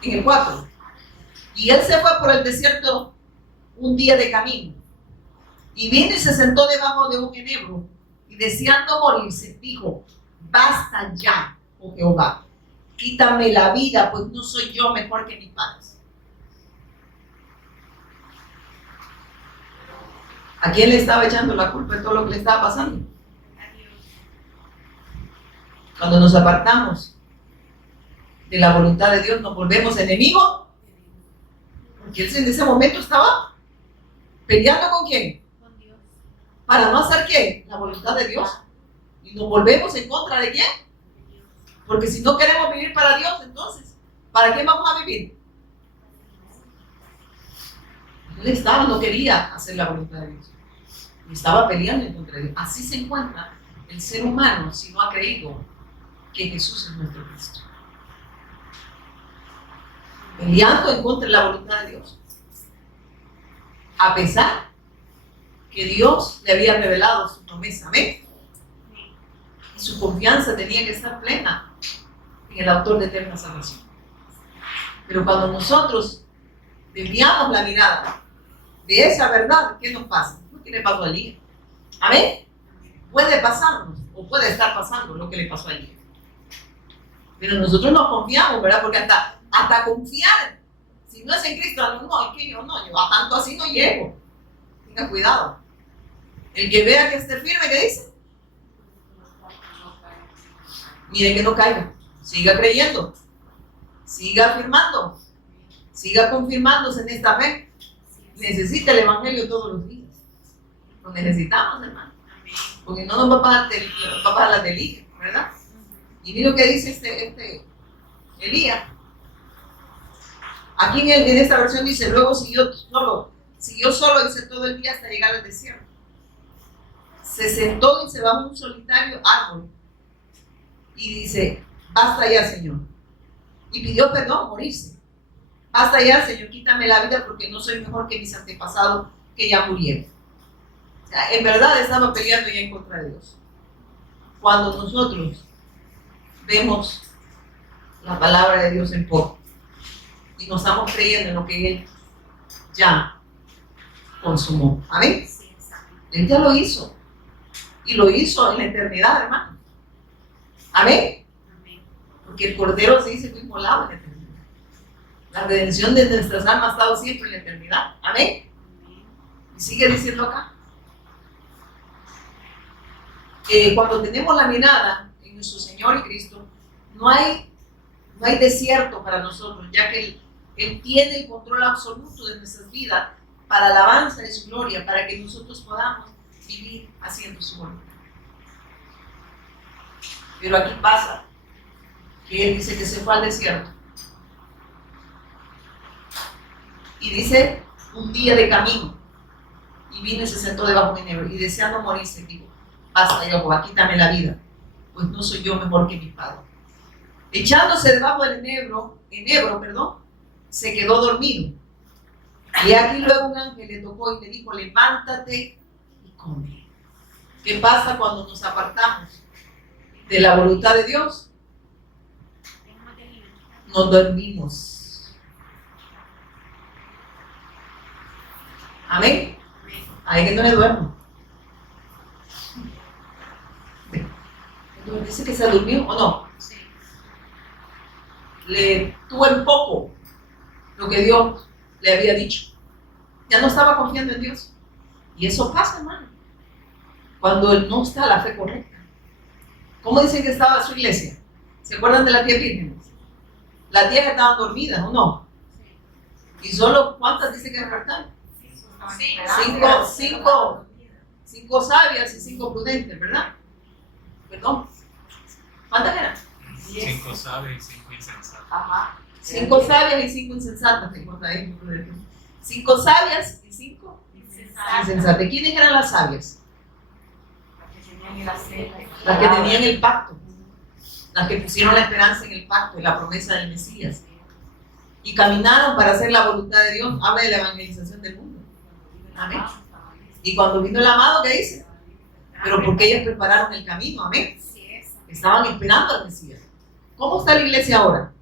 En el 4. Y él se fue por el desierto un día de camino. Y vino y se sentó debajo de un enebro. Y deseando morirse, dijo: basta ya, oh Jehová, quítame la vida, pues no soy yo mejor que mis padres. ¿A quién le estaba echando la culpa de todo lo que le estaba pasando? Cuando nos apartamos de la voluntad de Dios, nos volvemos enemigos. Porque él en ese momento estaba peleando ¿con quién? Con Dios. Para no hacer ¿qué? La voluntad de Dios. Y nos volvemos en contra de quién? Porque si no queremos vivir para Dios, entonces, ¿para qué vamos a vivir? Él no quería hacer la voluntad de Dios. Y estaba peleando en contra de Dios. Así se encuentra el ser humano si no ha creído que Jesús es nuestro Cristo. Peleando en contra de la voluntad de Dios. A pesar que Dios le había revelado su promesa. ¿Amén? Y su confianza tenía que estar plena en el autor de eterna salvación. Pero cuando nosotros desviamos la mirada de esa verdad, ¿qué nos pasa? ¿Qué le pasó a Elías? ¿Amén? Puede pasarnos o puede estar pasando lo que le pasó a Elías. Pero nosotros no confiamos, ¿verdad? Porque hasta confiar, si no es en Cristo, no, es que yo a tanto así no llego. Tenga cuidado. El que vea que esté firme, ¿qué dice? Mire que no caiga. Siga creyendo. Siga afirmando. Siga confirmándose en esta fe. Necesita el Evangelio todos los días. Lo necesitamos, hermano. Porque no nos va a pasar la delija, ¿verdad? Y mira lo que dice este Elías. Aquí en esta versión dice: luego siguió solo dice todo el día hasta llegar al desierto. Se sentó y se bajó un solitario árbol. Y dice: basta ya, Señor. Y pidió perdón, morirse. Basta ya, Señor, quítame la vida porque no soy mejor que mis antepasados que ya murieron. O sea, en verdad estaba peleando ya en contra de Dios. Cuando nosotros vemos la palabra de Dios en poco y nos estamos creyendo en lo que Él ya consumó. ¿Amén? Él ya lo hizo. Y lo hizo en la eternidad, hermano. ¿Amén? Porque el Cordero se dice que inmolado en la eternidad. La redención de nuestras almas ha estado siempre en la eternidad. ¿Amén? Y sigue diciendo acá. Cuando tenemos la mirada en nuestro Señor y Cristo, no hay desierto para nosotros, ya que Él tiene el control absoluto de nuestras vidas para alabanza de su gloria, para que nosotros podamos vivir haciendo su voluntad. Pero aquí pasa que Él dice que se fue al desierto. Y dice: un día de camino. Y vino y se sentó debajo de un enebro. Y deseando morirse, dijo: basta, Jehová, quítame la vida, pues no soy yo mejor que mi padre. Echándose debajo del enebro, se quedó dormido. Y aquí luego un ángel le tocó y le dijo: levántate y come. ¿Qué pasa cuando nos apartamos de la voluntad de Dios? Nos dormimos. Amén. Hay que no le duermo. Dice que se durmió o no. Sí. Le tuvo en poco lo que Dios le había dicho. Ya no estaba confiando en Dios. Y eso pasa, hermano, cuando no está la fe correcta. ¿Cómo dicen que estaba su iglesia? ¿Se acuerdan de las 10 vírgenes? Las 10 estaban dormidas, ¿o no? Sí. ¿Y solo cuántas dice que despertaron? Sí. Cinco sabias y 5 prudentes, ¿verdad? Perdón. ¿Cuántas eran? 5 sabias y 5 insensatas. Ajá. 5 sabias y 5 insensatas. 5 sabias y 5 insensatas. ¿Quiénes eran las sabias? Las que tenían el pacto. Las que pusieron la esperanza en el pacto y la promesa del Mesías. Y caminaron para hacer la voluntad de Dios. Habla de la evangelización del mundo. Amén. Y cuando vino el amado, ¿qué dice? Pero porque ellas prepararon el camino. Amén. Estaban esperando al Mesías. ¿Cómo está la iglesia ahora?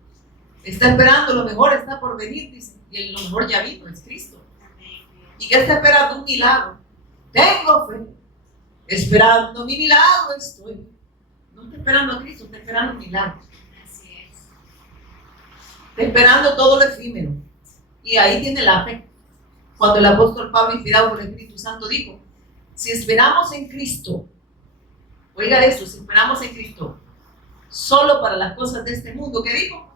Está esperando, lo mejor está por venir, dice. y lo mejor ya vino, es Cristo. ¿Y qué está esperando? Un milagro. Tengo fe, esperando mi milagro estoy. No está esperando a Cristo, está esperando un milagro. Así es. Está esperando todo lo efímero. Y ahí tiene la fe. Cuando el apóstol Pablo, inspirado por el Espíritu Santo, dijo, si esperamos en Cristo, oiga esto, si esperamos en Cristo solo para las cosas de este mundo, ¿qué dijo?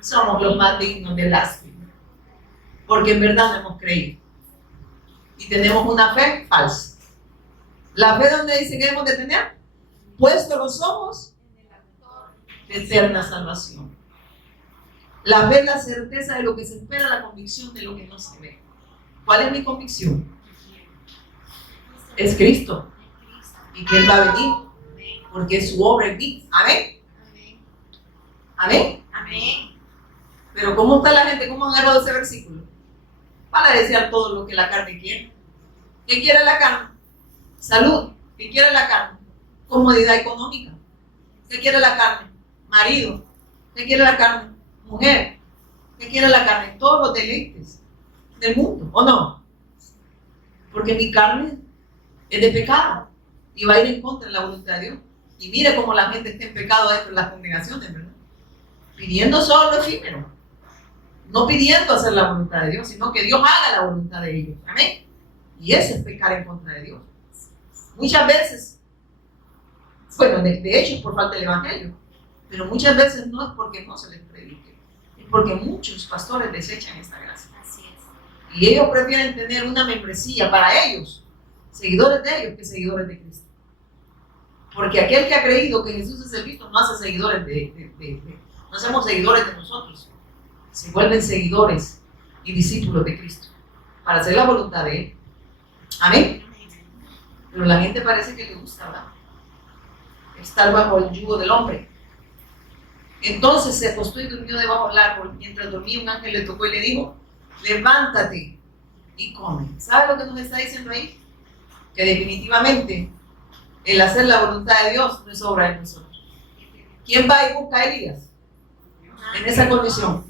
Somos los más dignos de lástima. Porque en verdad no hemos creído. Y tenemos una fe falsa. La fe donde dice que debemos de tener, puesto los ojos de eterna salvación. La fe es la certeza de lo que se espera, la convicción de lo que no se ve. ¿Cuál es mi convicción? Es Cristo. Y que Él va a venir. Porque su obra es vida. Amén. Amén. Amén. Pero ¿cómo está la gente? ¿Cómo han agarrado ese versículo? Para desear todo lo que la carne quiere. ¿Qué quiere la carne? Salud. ¿Qué quiere la carne? Comodidad económica. ¿Qué quiere la carne? Marido. ¿Qué quiere la carne? Mujer. ¿Qué quiere la carne? Todos los deleites del mundo, ¿o no? Porque mi carne es de pecado y va a ir en contra de la voluntad de Dios. Y mire cómo la gente está en pecado dentro de las congregaciones, ¿verdad? Pidiendo solo lo efímero, no pidiendo hacer la voluntad de Dios, sino que Dios haga la voluntad de ellos. Amén. Y eso es pecar en contra de Dios. Muchas veces, bueno, de hecho es por falta del evangelio, pero muchas veces no es porque no se les predique, es porque muchos pastores desechan esta gracia. Así es. Y ellos prefieren tener una membresía para ellos, seguidores de ellos, que seguidores de Cristo. Porque aquel que ha creído que Jesús es el Cristo no hace seguidores no hacemos seguidores de nosotros, se vuelven seguidores y discípulos de Cristo para hacer la voluntad de Él. Amén. Pero la gente parece que le gusta, ¿verdad? Estar bajo el yugo del hombre. Entonces se acostó y durmió debajo del árbol. Mientras dormía, un ángel le tocó y le dijo, levántate y come. ¿Sabe lo que nos está diciendo ahí? Que definitivamente el hacer la voluntad de Dios no es obra de nosotros. ¿Quién va y busca a Elías? En esa condición.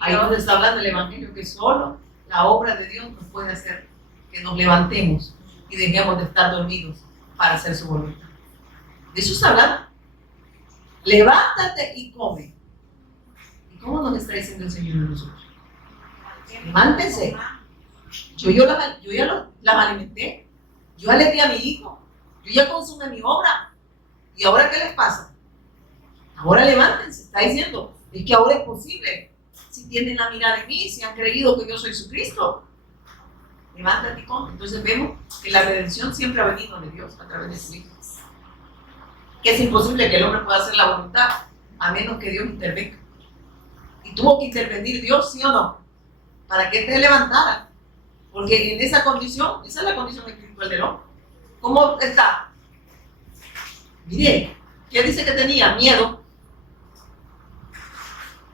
Ahí donde está hablando el evangelio, que solo la obra de Dios nos puede hacer que nos levantemos y dejemos de estar dormidos para hacer su voluntad. De eso está hablando. Levántate y come. ¿Y cómo nos está diciendo el Señor a nosotros? Levántense. Yo ya las alimenté. Yo aleté a mi hijo. Yo ya consumí mi obra. ¿Y ahora qué les pasa? Ahora levántense. Está diciendo, es que ahora es posible. Si tienen la mirada en mí, si han creído que yo soy su Cristo. Levántate y come. Entonces vemos que la redención siempre ha venido de Dios a través de su Hijo. Que es imposible que el hombre pueda hacer la voluntad a menos que Dios intervenga. Y tuvo que intervenir Dios, ¿sí o no? Para que te levantara. Porque en esa condición, esa es la condición espiritual del hombre. ¿Cómo está? Mire, ¿qué dice que tenía? Miedo.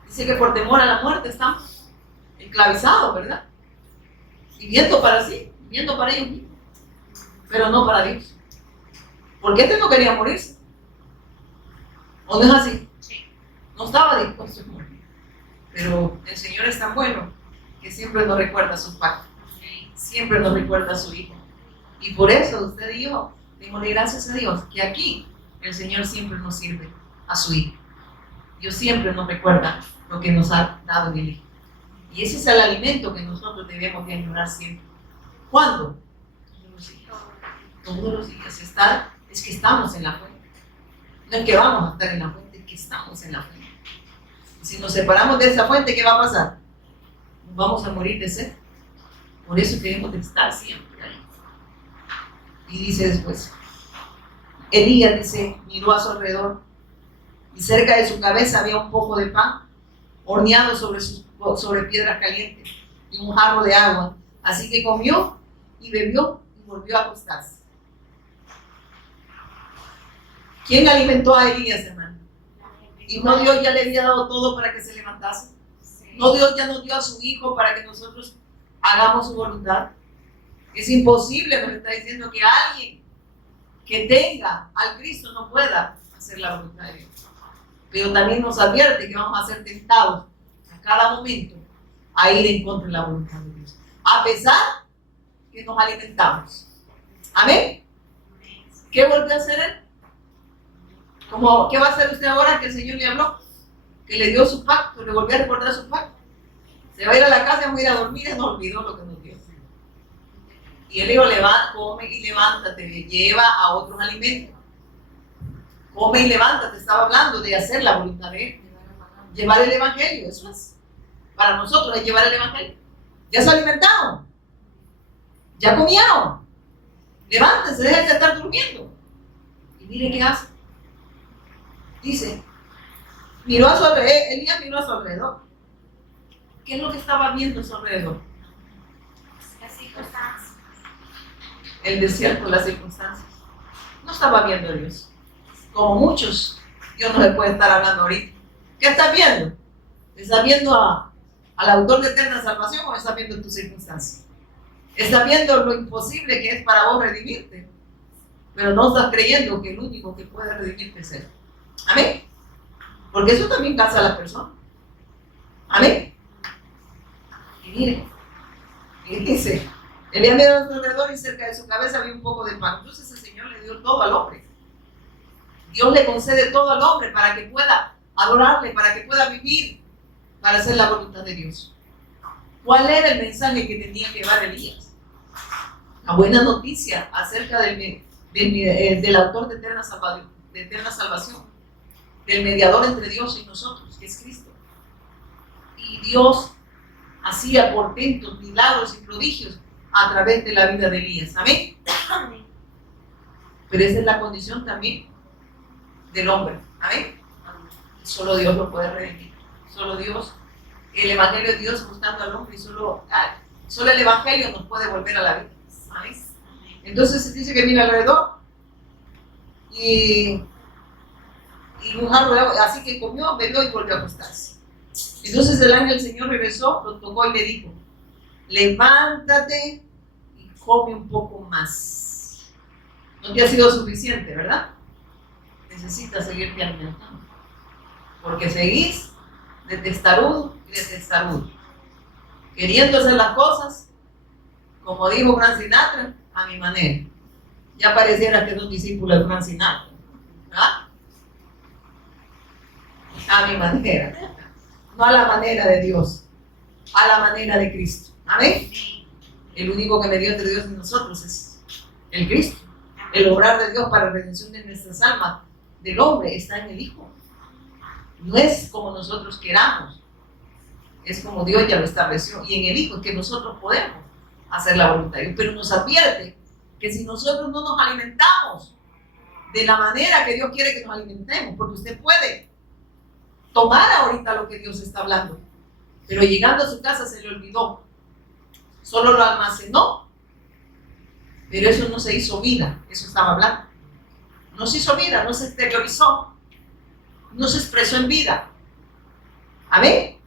Dice que por temor a la muerte estamos esclavizados, ¿verdad? Viviendo para sí, viviendo para ellos mismos, pero no para Dios. ¿Por qué no quería morirse? ¿O no es así? Sí. No estaba dispuesto a morir. Pero el Señor es tan bueno que siempre nos recuerda sus pactos. Siempre nos recuerda a su Hijo. Y por eso usted y yo, démosle gracias a Dios, que aquí el Señor siempre nos sirve a su Hijo. Dios siempre nos recuerda lo que nos ha dado en el Hijo. Y ese es el alimento que nosotros debemos de añorar siempre. ¿Cuándo? Todos los días. Todos los días. Es que estamos en la fuente. No es que vamos a estar en la fuente, es que estamos en la fuente. Y si nos separamos de esa fuente, ¿qué va a pasar? Nos vamos a morir de sed. Por eso debemos de estar siempre ahí. Y dice después, Elías dice, miró a su alrededor y cerca de su cabeza había un poco de pan horneado sobre piedras calientes y un jarro de agua. Así que comió y bebió y volvió a acostarse. ¿Quién alimentó a Elías, hermano? ¿Y no Dios ya le había dado todo para que se levantase? ¿No Dios ya nos dio a su Hijo para que nosotros hagamos su voluntad? Es imposible, nos está diciendo, que alguien que tenga al Cristo no pueda hacer la voluntad de Dios. Pero también nos advierte que vamos a ser tentados a cada momento a ir en contra de la voluntad de Dios. A pesar que nos alimentamos. Amén. ¿Qué volvió a hacer él? ¿Qué va a hacer usted ahora que el Señor le habló? Que le dio su pacto, le volvió a recordar su pacto. Se va a ir a la casa, va a ir a dormir y no olvidó lo que nos dio. Y él dijo, come y levántate, lleva a otros alimentos. Come y levántate, estaba hablando de hacer la voluntad de él. Llevar el evangelio, eso es. Para nosotros es llevar el evangelio. Ya se alimentaron. Ya comieron. Levántense, dejen de estar durmiendo. Y mire qué hace. Dice, Elías miró a su alrededor. ¿Qué es lo que estaba viendo a su alrededor? Las circunstancias. El desierto, las circunstancias. No estaba viendo a Dios. Como muchos, Dios no le puede estar hablando ahorita. ¿Qué estás viendo? ¿Estás viendo al autor de eterna salvación o estás viendo tus circunstancias? Estás viendo lo imposible que es para vos redimirte, pero no estás creyendo que el único que puede redimirte es Él. Amén. Porque eso también cansa a las personas. Amén. Y mire, y dice, Elías miró a su alrededor y cerca de su cabeza había un poco de pan. Entonces el Señor le dio todo al hombre. Dios le concede todo al hombre para que pueda adorarle, para que pueda vivir, para hacer la voluntad de Dios. ¿Cuál era el mensaje que tenía que llevar Elías? La buena noticia acerca del autor de eterna salvación, del mediador entre Dios y nosotros, que es Cristo. Y Dios hacía portentos, milagros y prodigios a través de la vida de Elías. Amén. Pero esa es la condición también del hombre. Amén. Solo Dios lo puede redimir. Solo Dios, el evangelio de Dios buscando al hombre, y solo el evangelio nos puede volver a la vida. Amén. Entonces se dice que mira alrededor y un jarro de agua, así que comió, bebió y volvió a acostarse. Entonces el ángel del Señor regresó, lo tocó y le dijo, levántate y come un poco más. No te ha sido suficiente, ¿verdad? Necesitas seguirte alimentando, porque seguís de testarudo y de testarudo, queriendo hacer las cosas, como dijo Frank Sinatra, a mi manera. Ya pareciera que es un discípulo de Frank Sinatra, ¿verdad? A mi manera, no a la manera de Dios, a la manera de Cristo. Amén. El único que medió entre Dios y nosotros es el Cristo. El obrar de Dios para la redención de nuestras almas del hombre está en el Hijo. No es como nosotros queramos, es como Dios ya lo estableció. Y en el Hijo es que nosotros podemos hacer la voluntad de Dios. Pero nos advierte que si nosotros no nos alimentamos de la manera que Dios quiere que nos alimentemos, porque usted puede tomar ahorita lo que Dios está hablando, pero llegando a su casa se le olvidó, solo lo almacenó, pero eso no se hizo vida, eso estaba hablando. No se hizo vida, no se exteriorizó, no se expresó en vida. Amén.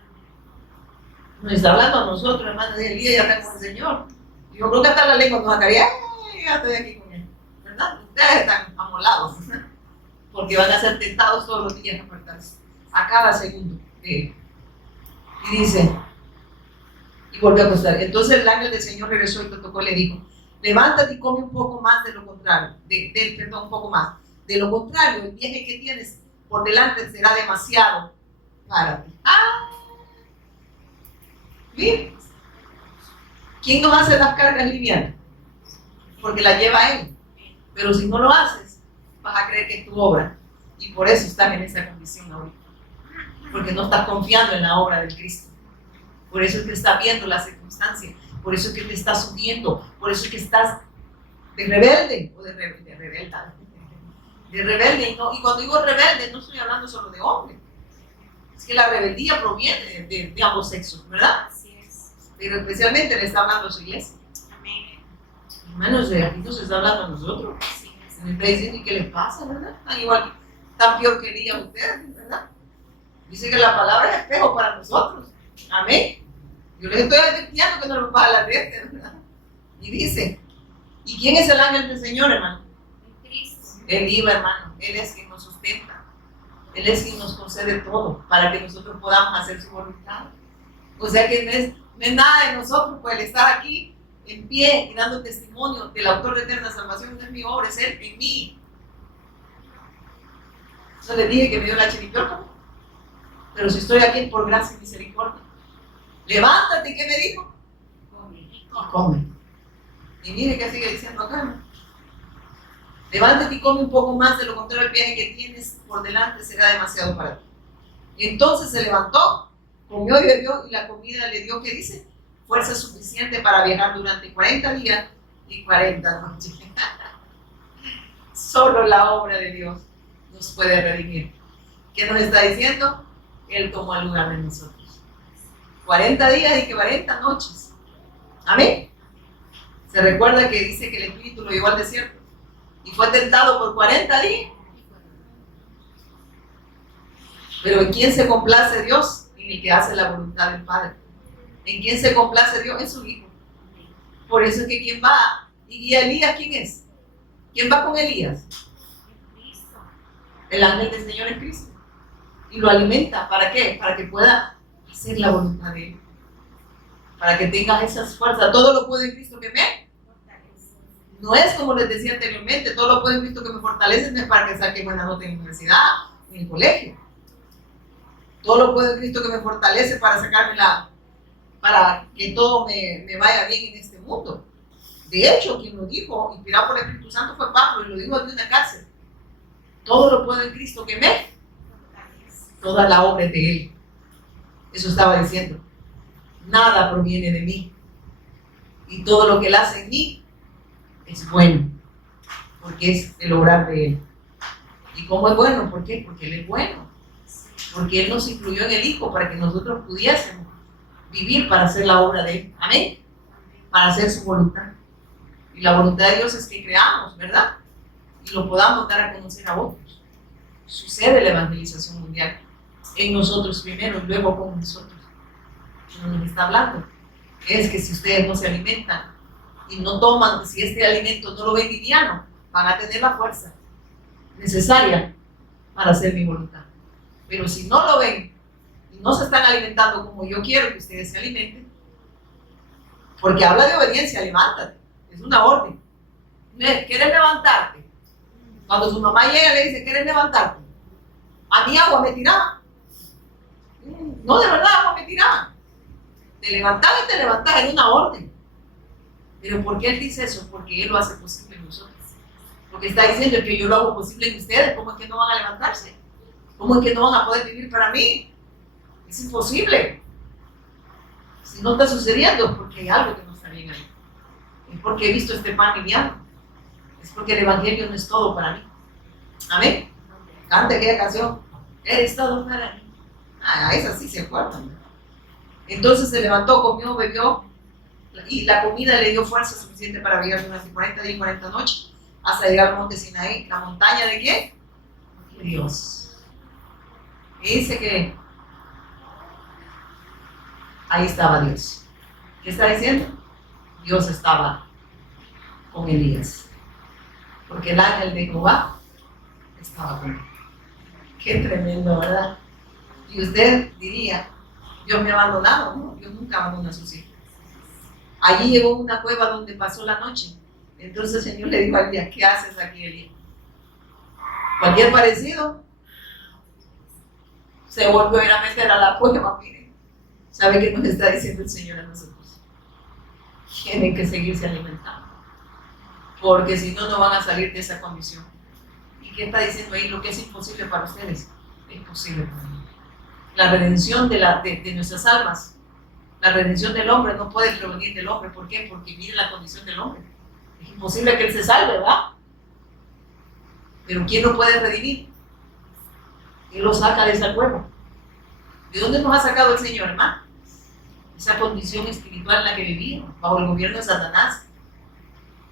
Nos está hablando a nosotros, hermanos, del día ya está con el Señor. Yo creo que hasta la lengua nos sacaría, ya estoy aquí con él, ¿verdad? Ustedes están amolados, porque van a ser tentados todos los días a apartarse, a cada segundo. Y dice, y volvió a acostar. Entonces el ángel del Señor regresó y lo tocó y le dijo, levántate y come un poco más de lo contrario, un poco más. De lo contrario, el viaje que tienes por delante será demasiado para ti. Bien. ¿Quién nos hace las cargas livianas? Porque las lleva Él. Pero si no lo haces, vas a creer que es tu obra. Y por eso estás en esa condición ahorita. Porque no estás confiando en la obra de Cristo. Por eso es que estás viendo las circunstancias. Por eso es que te estás subiendo. Por eso es que estás de rebelde. O de rebelda. De rebelde. Y cuando digo rebelde, no estoy hablando solo de hombre. Es que la rebeldía proviene de ambos sexos, ¿verdad? Así es. Pero especialmente le está hablando a su iglesia. Amén. Hermanos, aquí nos está hablando a nosotros. Así es. Se me está diciendo, ¿y qué les pasa, verdad? Tan igual, tan peor que Elías ustedes, ¿verdad? Dice que la palabra es espejo para nosotros. Amén. Yo les estoy advirtiendo que no nos pasa la red, ¿verdad? Y dice, ¿y quién es el ángel del Señor, hermano? Cristo. Él vive, hermano. Él es quien nos sustenta. Él es quien nos concede todo para que nosotros podamos hacer su voluntad. O sea que no es nada de nosotros, pues el estar aquí en pie y dando testimonio del autor de eterna salvación no es mi obra, es Él en mí. Yo le dije que me dio la chiripiorca, pero si estoy aquí es por gracia y misericordia. Levántate, ¿qué me dijo? Y come. Y mire que sigue diciendo acá, ¿no? Levántate y come un poco más, de lo contrario el viaje que tienes por delante será demasiado para ti. Y entonces se levantó, comió y bebió, y la comida le dio, ¿qué dice? Fuerza suficiente para viajar durante 40 días y 40 noches. Solo la obra de Dios nos puede redimir. ¿Qué nos está diciendo? Él tomó el lugar de nosotros. 40 días y 40 noches. Amén. Se recuerda que dice que el Espíritu lo llevó al desierto y fue tentado por 40 días. Pero ¿en quién se complace Dios? En el que hace la voluntad del Padre. ¿En quién se complace Dios? En su Hijo. Por eso es que quien va y guía a Elías, ¿quién es? ¿Quién va con Elías? El ángel del Señor es Cristo. Y lo alimenta. ¿Para qué? Para que pueda hacer la voluntad de Él. Para que tengas esas fuerzas. Todo lo puedo en Cristo que me... No es como les decía anteriormente, todo lo puedo en Cristo que me fortalece, no es para que saque buena nota en la universidad, en el colegio. Todo lo puedo en Cristo que me fortalece para sacarme para que todo me vaya bien en este mundo. De hecho, quien lo dijo, inspirado por el Espíritu Santo, fue Pablo, y lo dijo desde una cárcel. Todo lo puedo en Cristo que me... Toda la obra es de Él. Eso estaba diciendo. Nada proviene de mí. Y todo lo que Él hace en mí es bueno. Porque es el obrar de Él. ¿Y cómo es bueno? ¿Por qué? Porque Él es bueno. Porque Él nos incluyó en el Hijo para que nosotros pudiésemos vivir para hacer la obra de Él. Amén. Para hacer su voluntad. Y la voluntad de Dios es que creamos, ¿verdad? Y lo podamos dar a conocer a otros. Sucede la evangelización mundial en nosotros primero y luego con nosotros. No nos está hablando. Es que si ustedes no se alimentan y no toman, si este alimento no lo ven liviano, van a tener la fuerza necesaria para hacer mi voluntad. Pero si no lo ven y no se están alimentando como yo quiero que ustedes se alimenten, porque habla de obediencia, levántate, es una orden. ¿Quieres levantarte? Cuando su mamá llega le dice, ¿quieres levantarte? A mí agua me tiraba. No, de verdad, agua me tiraba. Te levantaba y te levantaba, era una orden. Pero ¿por qué Él dice eso? Porque Él lo hace posible en nosotros. Lo que está diciendo es que yo lo hago posible en ustedes. ¿Cómo es que no van a levantarse? ¿Cómo es que no van a poder vivir para mí? Es imposible. Si no está sucediendo, porque hay algo que no está bien ahí. Es porque he visto este pan liviano. Es porque el Evangelio no es todo para mí. Amén. Canta aquella canción. Eres todo para mí. Ah, esas sí se acuerdan. Entonces se levantó, comió, bebió, y la comida le dio fuerza suficiente para vivir durante 40 días y 40 noches hasta llegar al monte Sinaí. ¿La montaña de qué? De Dios. Y dice que ahí estaba Dios. ¿Qué está diciendo? Dios estaba con Elías. Porque el ángel de Jehová estaba con él. Qué tremendo, ¿verdad? Y usted diría, Dios me ha abandonado. No, Dios nunca abandona a sus hijos. Allí llegó a una cueva donde pasó la noche. Entonces el Señor le dijo a Elías, ¿qué haces aquí, Elías? Cualquier parecido se volvió a ir a meter a la cueva. Miren, ¿sabe qué nos está diciendo el Señor a nosotros? Tienen que seguirse alimentando, porque si no, no van a salir de esa condición. ¿Y qué está diciendo ahí? Lo que es imposible para ustedes es posible para mí. La redención de nuestras almas, la redención del hombre no puede provenir del hombre. ¿Por qué? Porque mire la condición del hombre. Es imposible que él se salve, ¿verdad? Pero ¿quién lo puede redimir? Él lo saca de esa cueva. ¿De dónde nos ha sacado el Señor, hermano? Esa condición espiritual en la que vivíamos, bajo el gobierno de Satanás.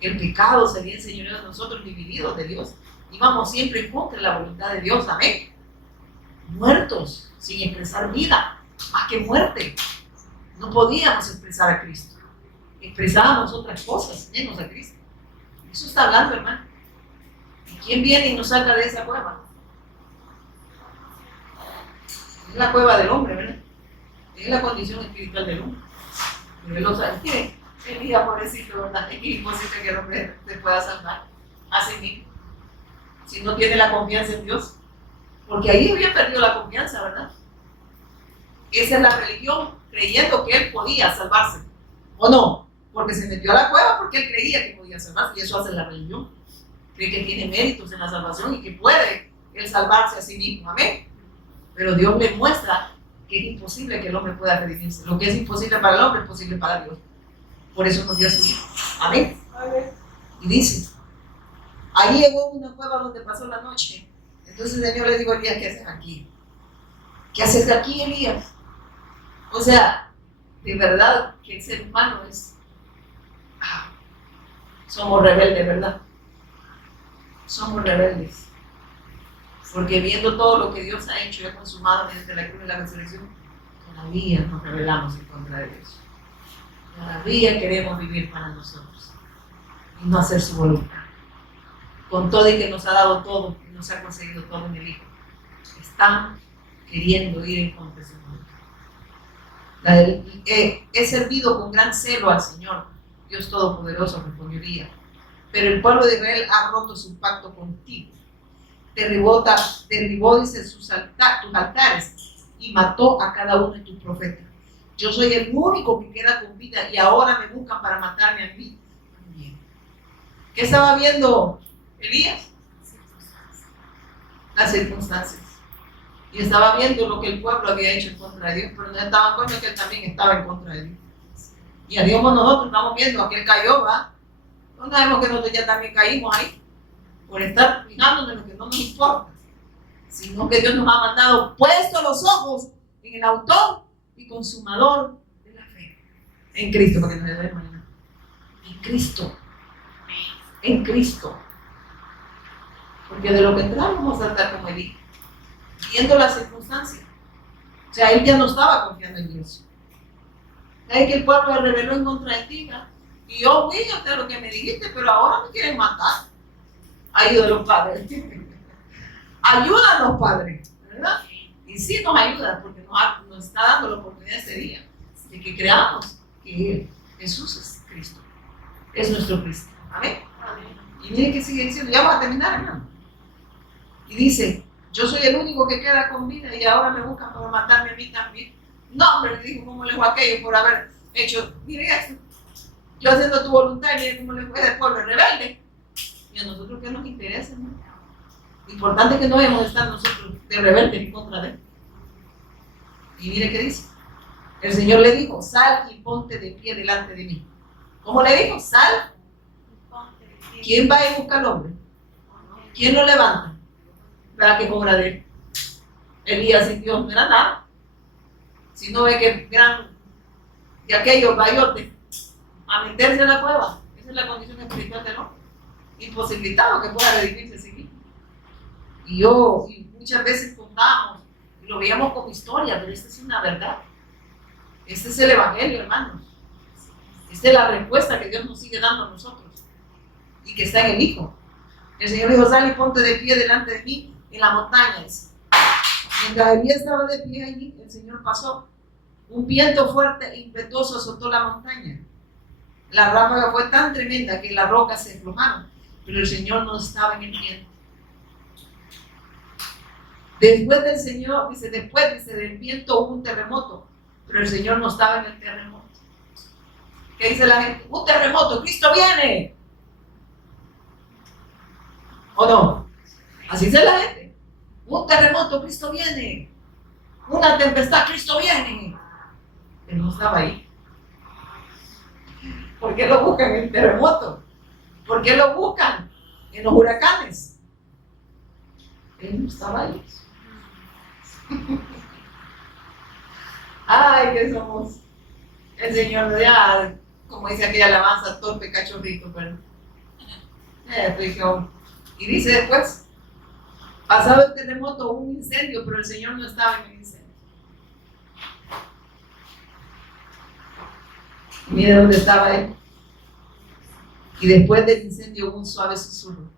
El pecado se había enseñoreado de nosotros, divididos de Dios. Íbamos siempre en contra de la voluntad de Dios, amén. Muertos, sin expresar vida, más que muerte. No podíamos expresar a Cristo. Expresábamos otras cosas, menos a Cristo. Eso está hablando, hermano. ¿Y quién viene y nos saca de esa cueva? Es la cueva del hombre, ¿verdad? Es la condición espiritual del hombre. Pero él lo sabe. ¿Qué? Elías, pobrecito, ¿verdad? Es imposible que el hombre se pueda salvar a sí mismo si no tiene la confianza en Dios. Porque ahí había perdido la confianza, ¿verdad? Esa es la religión, creyendo que él podía salvarse. ¿O no? Porque se metió a la cueva porque él creía que podía salvarse. Y eso hace la religión. Cree que tiene méritos en la salvación y que puede él salvarse a sí mismo. Amén. Pero Dios le muestra que es imposible que el hombre pueda redimirse. Lo que es imposible para el hombre es posible para Dios. Por eso nos dio a su hijo. Amén. Y dice, ahí llegó una cueva donde pasó la noche. Entonces el Señor le dijo a Elías, ¿qué haces aquí? ¿Qué haces aquí, Elías? O sea, de verdad que el ser humano es... somos rebeldes, ¿verdad? Somos rebeldes. Porque viendo todo lo que Dios ha hecho y ha consumado mediante la cruz y la resurrección, todavía nos rebelamos en contra de Dios. Todavía queremos vivir para nosotros y no hacer su voluntad. Con todo y que nos ha dado todo y nos ha conseguido todo en el Hijo, están queriendo ir en contra de su voluntad. He servido con gran celo al Señor, Dios Todopoderoso, respondería. Pero el pueblo de Israel ha roto su pacto contigo. Derribó, dice, tus altares y mató a cada uno de tus profetas. Yo soy el único que queda con vida y ahora me buscan para matarme a mí. ¿Qué estaba viendo Elías? Las circunstancias. Y estaba viendo lo que el pueblo había hecho en contra de Dios, pero no estaba cuenta que él también estaba en contra de Dios. Y a Dios nosotros estamos viendo a que él cayó, ¿va? No sabemos que nosotros ya también caímos ahí, por estar fijándonos en lo que no nos importa, sino que Dios nos ha mandado puesto los ojos en el autor y consumador de la fe, en Cristo, para que nos dé mañana. En Cristo, en Cristo, porque de lo que entramos vamos a estar como Elías, viendo las circunstancias. O sea, él ya no estaba confiando en Dios. Es que el pueblo se rebeló en contra de ti, ¿no? Y yo fui hasta lo que me dijiste, pero ahora me quieren matar. Ayúdanos, Padre. Ayúdanos, Padre, ¿verdad? Y sí nos ayuda porque nos está dando la oportunidad este día de que creamos que Jesús es Cristo, es nuestro Cristo. Amén. Y miren que sigue diciendo, ya vamos a terminar, hermano. Y dice, yo soy el único que queda con vida y ahora me buscan para matarme a mí también. No, hombre, le dijo, ¿cómo les fue a aquello por haber hecho? Miren esto, yo haciendo tu voluntad y miren cómo les fue al pueblo rebelde. Y a nosotros, ¿qué nos interesa? ¿No? Lo importante es que no vayamos a estar nosotros de rebelde en contra de él. Y mire qué dice. El Señor le dijo, sal y ponte de pie delante de mí. ¿Cómo le dijo? Sal. ¿Quién va a ir a buscar al hombre? ¿Quién lo levanta? Para que cobra de él. Elías y Dios no era nada. Si no ve que de aquellos bayotes a meterse en la cueva, esa es la condición espiritual del hombre. Imposibilitado que pueda redimirse a sí mismo. Y muchas veces contamos y lo veíamos como historia, pero esta es una verdad. Este es el Evangelio, hermanos. Esta es la respuesta que Dios nos sigue dando a nosotros y que está en el Hijo. El Señor dijo, sal y ponte de pie delante de mí en la montaña. Mientras Elías estaba de pie allí, el Señor pasó. Un viento fuerte e impetuoso azotó la montaña. La ráfaga fue tan tremenda que las rocas se aflojaron, pero el Señor no estaba en el viento. Después del viento hubo un terremoto, pero el Señor no estaba en el terremoto. ¿Qué dice la gente? Un terremoto, Cristo viene. ¿O no? Así dice la gente. Un terremoto, Cristo viene. Una tempestad, Cristo viene. Él no estaba ahí. ¿Por qué lo buscan en el terremoto? ¿Por qué lo buscan en los huracanes? Él no estaba ahí. Ay, que somos el Señor, ya, como dice aquella alabanza, torpe cachorrito, pero y dice después, pasado el terremoto hubo un incendio, pero el Señor no estaba en el incendio. Mire dónde estaba él. Y después del incendio hubo un suave susurro.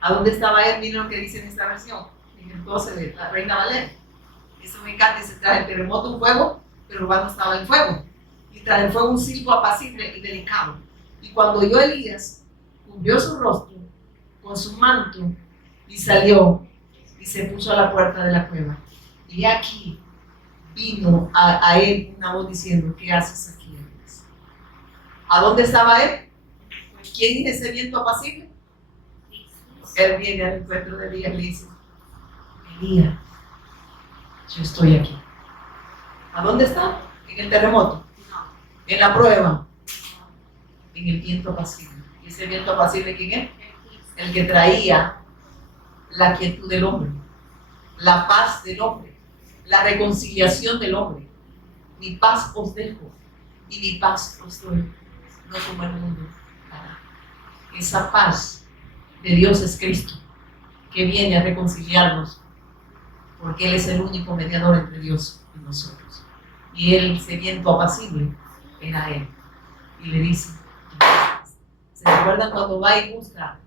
¿A dónde estaba él? Miren lo que dice en esta versión, en el 12 de la Reina Valera. Eso me encanta, se trae el terremoto, un fuego del urbano estaba el fuego, y tras el fuego un silbo apacible y delicado. Y cuando oyó Elías, cubrió su rostro con su manto y salió y se puso a la puerta de la cueva. Y aquí vino a él una voz diciendo: ¿qué haces aquí, Elías? ¿A dónde estaba él? ¿Quién es ese viento apacible? Él viene al encuentro de Elías y le dice: Elías, yo estoy aquí. ¿A dónde está? En el terremoto, en la prueba, en el viento apacible. ¿Y ese viento apacible quién es? El que traía la quietud del hombre, la paz del hombre, la reconciliación del hombre. Mi paz os dejo y mi paz os doy, no como el mundo dará. Esa paz de Dios es Cristo, que viene a reconciliarnos, porque Él es el único mediador entre Dios y nosotros. Y Él, ese viento apacible, era Él. Y le dice: ¿se recuerdan cuando va y busca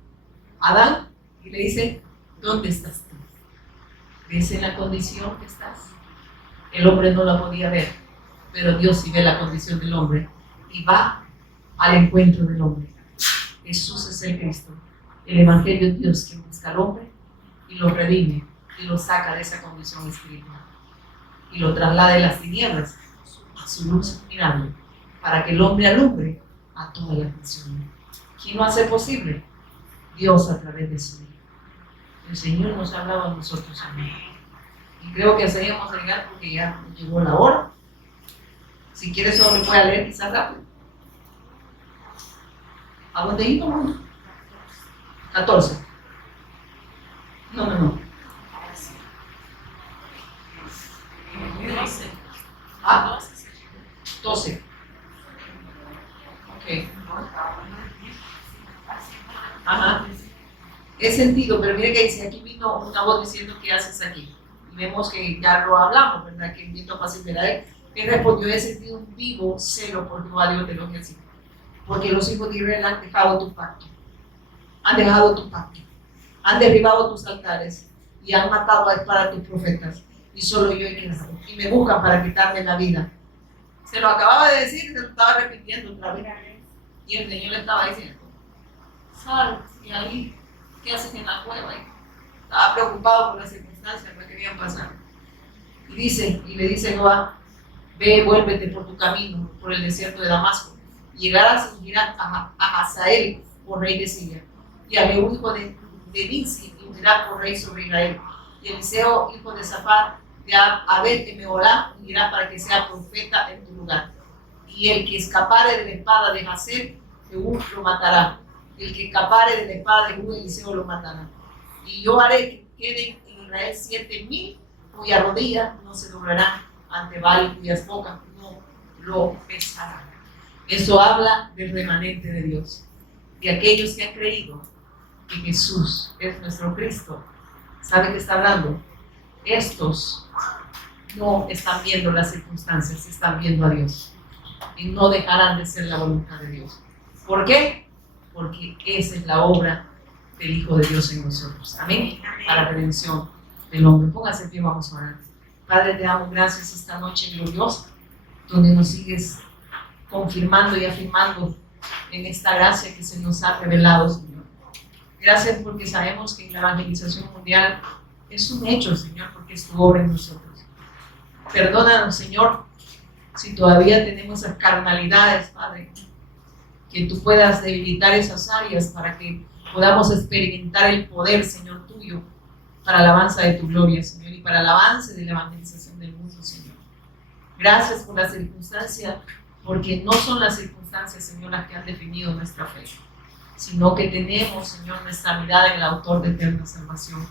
a Adán? Y le dice: ¿dónde estás tú? ¿Ves en la condición que estás? El hombre no la podía ver, pero Dios sí ve la condición del hombre y va al encuentro del hombre. Jesús es el Cristo. El Evangelio es Dios que busca al hombre y lo redime y lo saca de esa condición espiritual y lo traslada de las tinieblas a su luz admirable, para que el hombre alumbre a toda la nación. ¿Quién lo hace posible? Dios a través de su Hijo. El Señor nos ha hablado a nosotros, amén. Y creo que seríamos llegar porque ya llegó la hora. Si quieres, solo voy a leer quizás rápido. ¿A dónde íbamos? 14. No. Ah, 12. Ok. Ajá. He sentido, pero mire que dice, aquí vino una voz diciendo: ¿qué haces aquí? Y vemos que ya lo hablamos, ¿verdad? Que el viento apacible era él. Él respondió: he sentido un vivo celo por Jehová Dios de los ejércitos, porque los hijos de Israel han dejado tu pacto, han derribado tus altares y han matado a espada tus profetas, y solo yo he quedado, y me buscan para quitarme la vida. Se lo acababa de decir y se lo estaba repitiendo otra vez. Y el Señor le estaba diciendo: sal, y ahí, ¿qué haces en la cueva? Estaba preocupado por las circunstancias que querían pasar. Y le dice Jehová: ve, vuélvete por tu camino, por el desierto de Damasco, y llegarás y ungirás a Hazael por rey de Siria, y a Jehú hijo de Nimsi ungirá por rey sobre Israel, y Eliseo hijo de Safat de Abed-Meholá ungirá para que sea profeta en tu lugar. Y el que escapare de la espada de Hazael, Jehú lo matará. El que escapare de la espada de Jehú, Eliseo lo matará. Y yo haré que queden en Israel 7,000 cuyas rodillas no se doblarán ante Baal, cuyas bocas no lo besarán. Eso habla del remanente de Dios, de aquellos que han creído que Jesús es nuestro Cristo. ¿Sabe qué está hablando? Estos no están viendo las circunstancias, están viendo a Dios y no dejarán de ser la voluntad de Dios. ¿Por qué? Porque esa es la obra del Hijo de Dios en nosotros. Amén. Para la redención del hombre. Póngase en pie, vamos a orar. Padre, te damos gracias esta noche gloriosa, donde nos sigues confirmando y afirmando en esta gracia que se nos ha revelado, Señor. Gracias porque sabemos que la evangelización mundial es un hecho, Señor, porque es tu obra en nosotros. Perdónanos, Señor, si todavía tenemos esas carnalidades, Padre, que tú puedas debilitar esas áreas para que podamos experimentar el poder, Señor, tuyo, para la alabanza de tu gloria, Señor, y para el avance de la evangelización del mundo, Señor. Gracias por las circunstancias, porque no son las circunstancias, Señor, las que han definido nuestra fe, sino que tenemos, Señor, nuestra mirada en el autor de eterna salvación,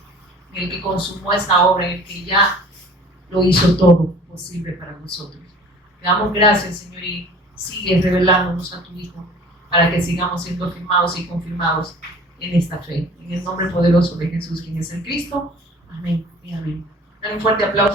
en el que consumó esta obra, en el que ya lo hizo todo posible para nosotros. Te damos gracias, Señor, y sigue revelándonos a tu Hijo para que sigamos siendo afirmados y confirmados en esta fe. En el nombre poderoso de Jesús, quien es el Cristo. Amén y amén. Dale un fuerte aplauso.